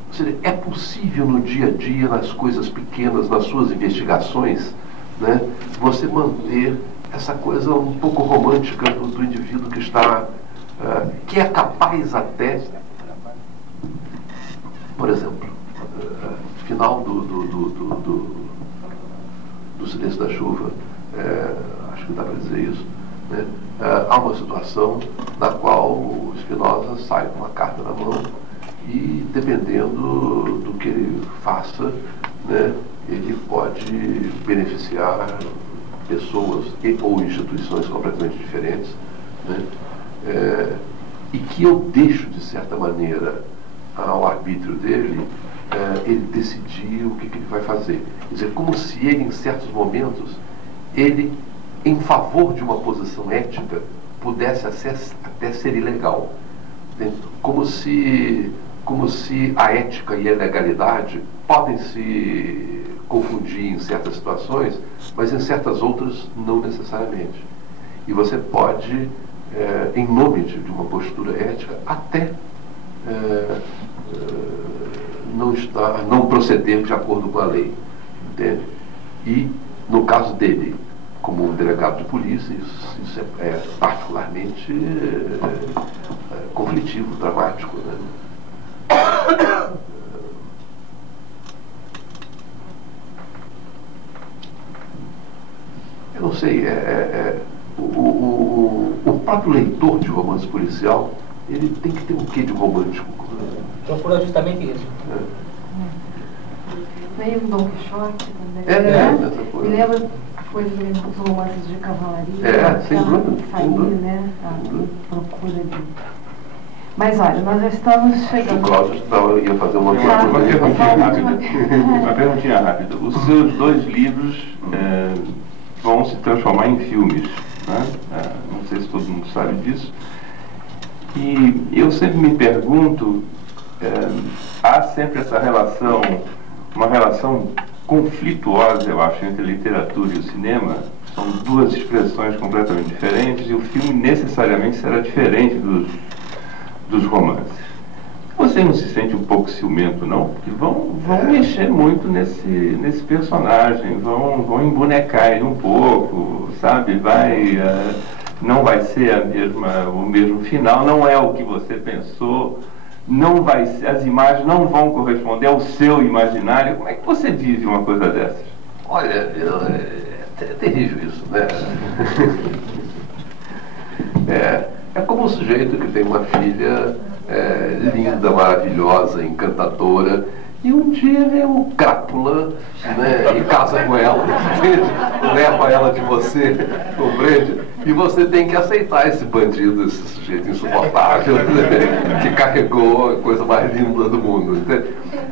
ou seja, é possível no dia a dia, nas coisas pequenas, nas suas investigações, né, você manter essa coisa um pouco romântica do indivíduo que está, que é capaz até, por exemplo, final do Silêncio da Chuva, acho que dá para dizer isso, né? Há uma situação na qual o Spinoza sai com uma carta na mão e, dependendo do que ele faça, né, ele pode beneficiar pessoas ou instituições completamente diferentes, né? E que eu deixo, de certa maneira, ao arbítrio dele, ele decidir o que ele vai fazer. Quer dizer, como se ele, em certos momentos, ele, em favor de uma posição ética, pudesse até ser ilegal. Né? Como se a ética e a legalidade podem se confundir em certas situações, mas em certas outras não necessariamente. E você pode, em nome de uma postura ética, até não proceder de acordo com a lei, entende? E, no caso dele, como um delegado de polícia, isso é particularmente conflitivo, dramático, né? Eu não sei, o próprio leitor de romance policial, ele tem que ter um quê de romântico. Procura justamente isso. Veio o Dom Quixote também. Né? Me lembra coisas dos romances de cavalaria. Sem dúvida. Né? A procura de... Mas olha, nós já estamos chegando. O Cláudio ia fazer uma perguntinha rápida. Os seus dois livros vão se transformar em filmes, né? Não sei se todo mundo sabe disso. E eu sempre me pergunto, há sempre essa relação, uma relação conflituosa, eu acho, entre a literatura e o cinema. São duas expressões completamente diferentes e o filme necessariamente será diferente dos romances. Você não se sente um pouco ciumento, não? Porque vão mexer muito nesse personagem, vão embonecar ele um pouco, sabe? Não vai ser o mesmo final, não é o que você pensou, não vai ser, as imagens não vão corresponder ao seu imaginário. Como é que você vive uma coisa dessas? Olha, é terrível isso, né? É como um sujeito que tem uma filha linda, maravilhosa, encantadora, e um dia vem um crápula, né, e casa com ela, leva ela de você, compreende? E você tem que aceitar esse bandido, esse sujeito insuportável, né, que carregou a coisa mais linda do mundo. Entende?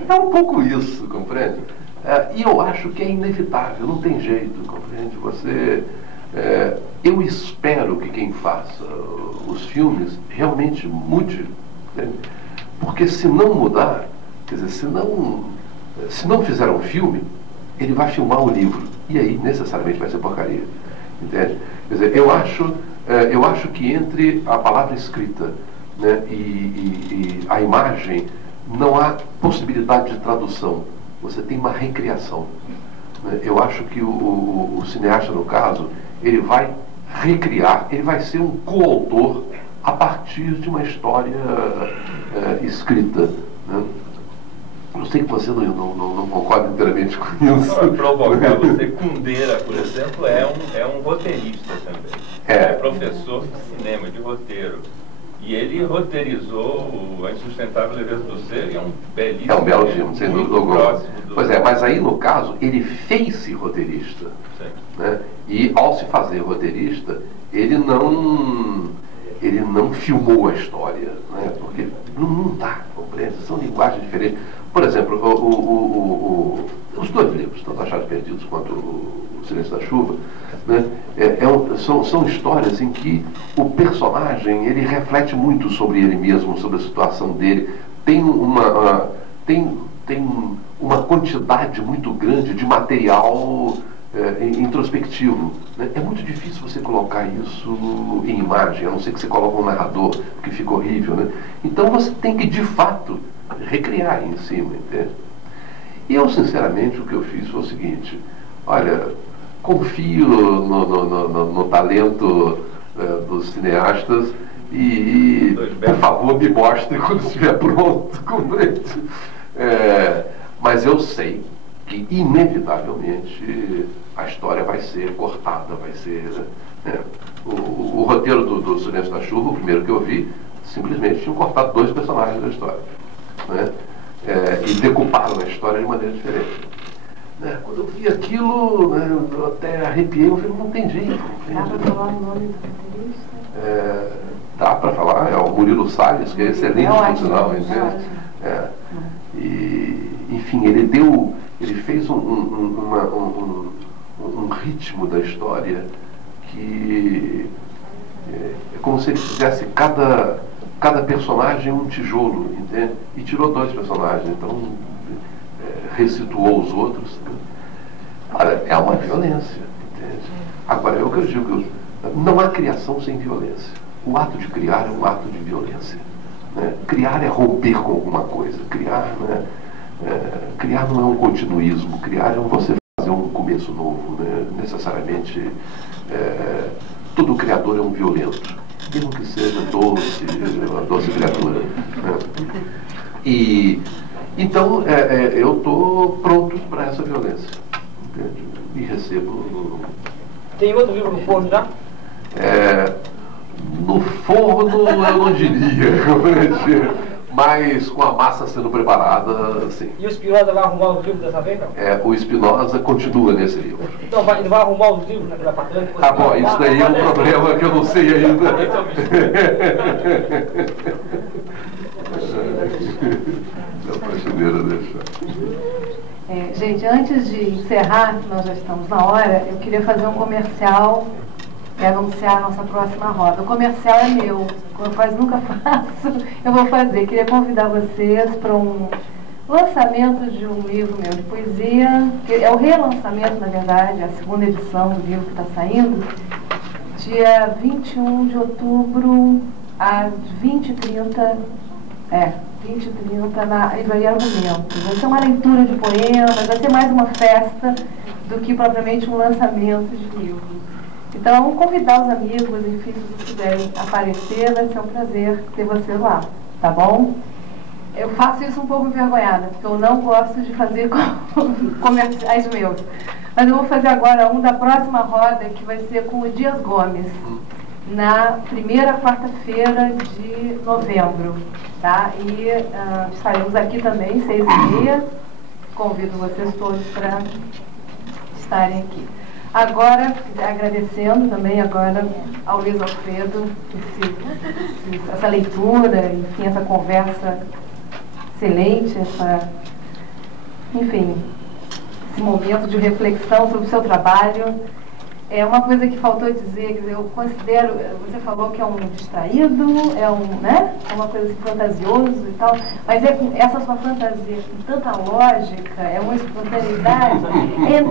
É um pouco isso, compreende? E eu acho que é inevitável, não tem jeito, compreende? Eu espero que quem faça os filmes realmente mude, entende? Porque se não mudar, quer dizer, se não fizer um filme, ele vai filmar o livro, e aí necessariamente vai ser porcaria, entende? Quer dizer, eu acho que entre a palavra escrita, né, e a imagem não há possibilidade de tradução. Você tem uma recriação, né? Eu acho que o cineasta, no caso, ele vai recriar, ele vai ser um coautor a partir de uma história escrita, né? Eu sei que você não concorda inteiramente com isso. Para provocar você, Kundera, por exemplo, é um roteirista também. É professor de cinema, de roteiro. E ele roteirizou A Insustentável Leveza do Ser, e é um belíssimo. É um belo filme, sem dúvida alguma. Pois é, mas aí no caso, ele fez-se roteirista. Né? E ao se fazer roteirista, ele não filmou a história, né? Porque não dá, compreende? São linguagens diferentes. Por exemplo, os dois livros, tanto Achados Perdidos quanto O Silêncio da Chuva, né? São histórias em que o personagem ele reflete muito sobre ele mesmo, sobre a situação dele. Tem uma quantidade muito grande de material introspectivo, né? É muito difícil você colocar isso em imagem, a não ser que você coloque um narrador, que fica horrível, né? Então você tem que, de fato, recriar em cima, entende? E eu, sinceramente, o que eu fiz foi o seguinte: olha, confio no talento dos cineastas e por favor, me mostre quando estiver pronto, compreende? Mas eu sei que, inevitavelmente, a história vai ser cortada, vai ser... O roteiro do Silêncio da Chuva, o primeiro que eu vi, simplesmente tinham cortado 2 personagens da história, né? E decuparam a história de maneira diferente. Né? Quando eu vi aquilo, né, eu até arrepiei, eu falei, não tem jeito. Dá para falar o nome do roteirista? Dá para falar, é o Murilo Salles, que é excelente por sinal, entende? E, enfim, ele fez um ritmo da história que é como se ele fizesse cada personagem um tijolo, entende? E tirou 2 personagens, então ressituou os outros. Olha, é uma violência, entende? Agora, é o que eu digo, não há criação sem violência. O ato de criar é um ato de violência, né? Criar é romper com alguma coisa. Criar, né? Criar não é um continuismo. Criar é você fazer um começo novo, né? Necessariamente, todo criador é um violento, mesmo que seja uma doce criatura, né? E então eu estou pronto para essa violência, entende? E recebo. Tem outro livro no forno já? No forno eu não diria, mas com a massa sendo preparada, sim. E o Spinoza vai arrumar os livros dessa vez, não? O Spinoza continua nesse livro. Então ele vai arrumar os livros naquela patente? Ah, bom, isso daí é um problema que eu não sei ainda. A faxineira deixa. Gente, antes de encerrar, nós já estamos na hora, eu queria fazer um comercial e anunciar a nossa próxima roda. O comercial é meu. eu quase nunca faço, eu vou fazer. Queria convidar vocês para um lançamento de um livro meu de poesia, que é o relançamento, na verdade, a segunda edição do livro que está saindo, dia 21 de outubro, às 20h30, 20h30, na Livraria Argumentos. Vai ser uma leitura de poemas, vai ser mais uma festa do que propriamente um lançamento de livro. Então, convidar os amigos, enfim, se vocês quiserem aparecer, vai ser um prazer ter vocês lá, tá bom? Eu faço isso um pouco envergonhada, porque eu não gosto de fazer comerciais meus. Mas eu vou fazer agora um da próxima roda, que vai ser com o Dias Gomes, na primeira quarta-feira de novembro, tá? E estaremos aqui também, 6h30. Convido vocês todos para estarem aqui. Agora, agradecendo também agora ao Luiz Alfredo essa leitura, enfim, essa conversa excelente, enfim, esse momento de reflexão sobre o seu trabalho. É uma coisa que faltou dizer, quer dizer, eu considero, você falou que é um distraído, né? É uma coisa assim, fantasioso e tal, mas essa sua fantasia com tanta lógica, é uma espontaneidade,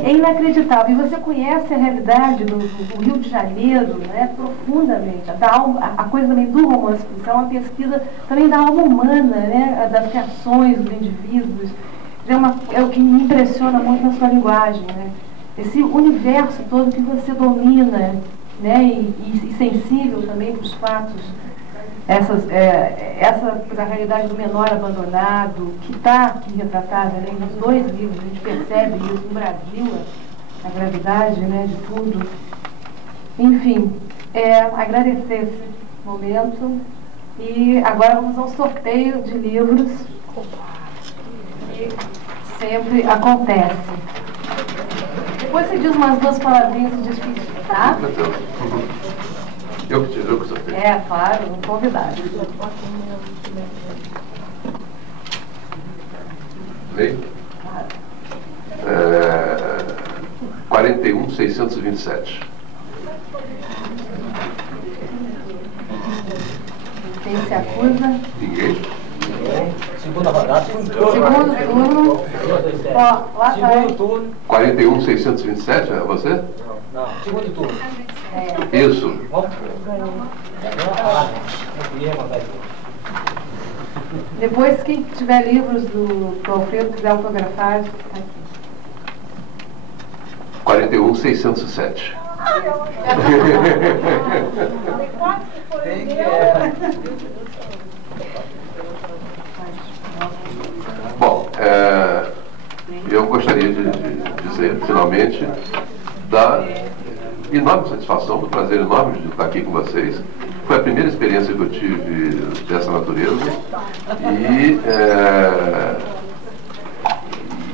é inacreditável. E você conhece a realidade do Rio de Janeiro, né, profundamente. A coisa também do romance policial é uma pesquisa também da alma humana, né, das reações dos indivíduos. É o que me impressiona muito na sua linguagem, né? Esse universo todo que você domina, né, e sensível também para os fatos, essa da realidade do menor abandonado, que está aqui retratada, né, nos dois livros, a gente percebe isso no Brasil, a gravidade, né, de tudo. Enfim, agradecer esse momento e agora vamos ao sorteio de livros que sempre acontece. Depois você diz umas duas palavrinhas de despedida, tá? Eu que sorteio. Claro, um convidado. Leio? Claro. 41.627. Quem se acusa? Ninguém? Segunda rodada. Segundo turno. Ó, lá Segundo turno. 41.627, é você? Não, segundo turno. Isso. Depois, quem tiver livros do Alfredo, quiser autografar, tá aqui. 41.607. Bom, eu gostaria de dizer, finalmente, da enorme satisfação, do prazer enorme de estar aqui com vocês. Foi a primeira experiência que eu tive dessa natureza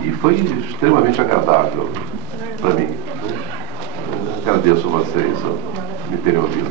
e foi extremamente agradável para mim. Agradeço a vocês por me terem ouvido.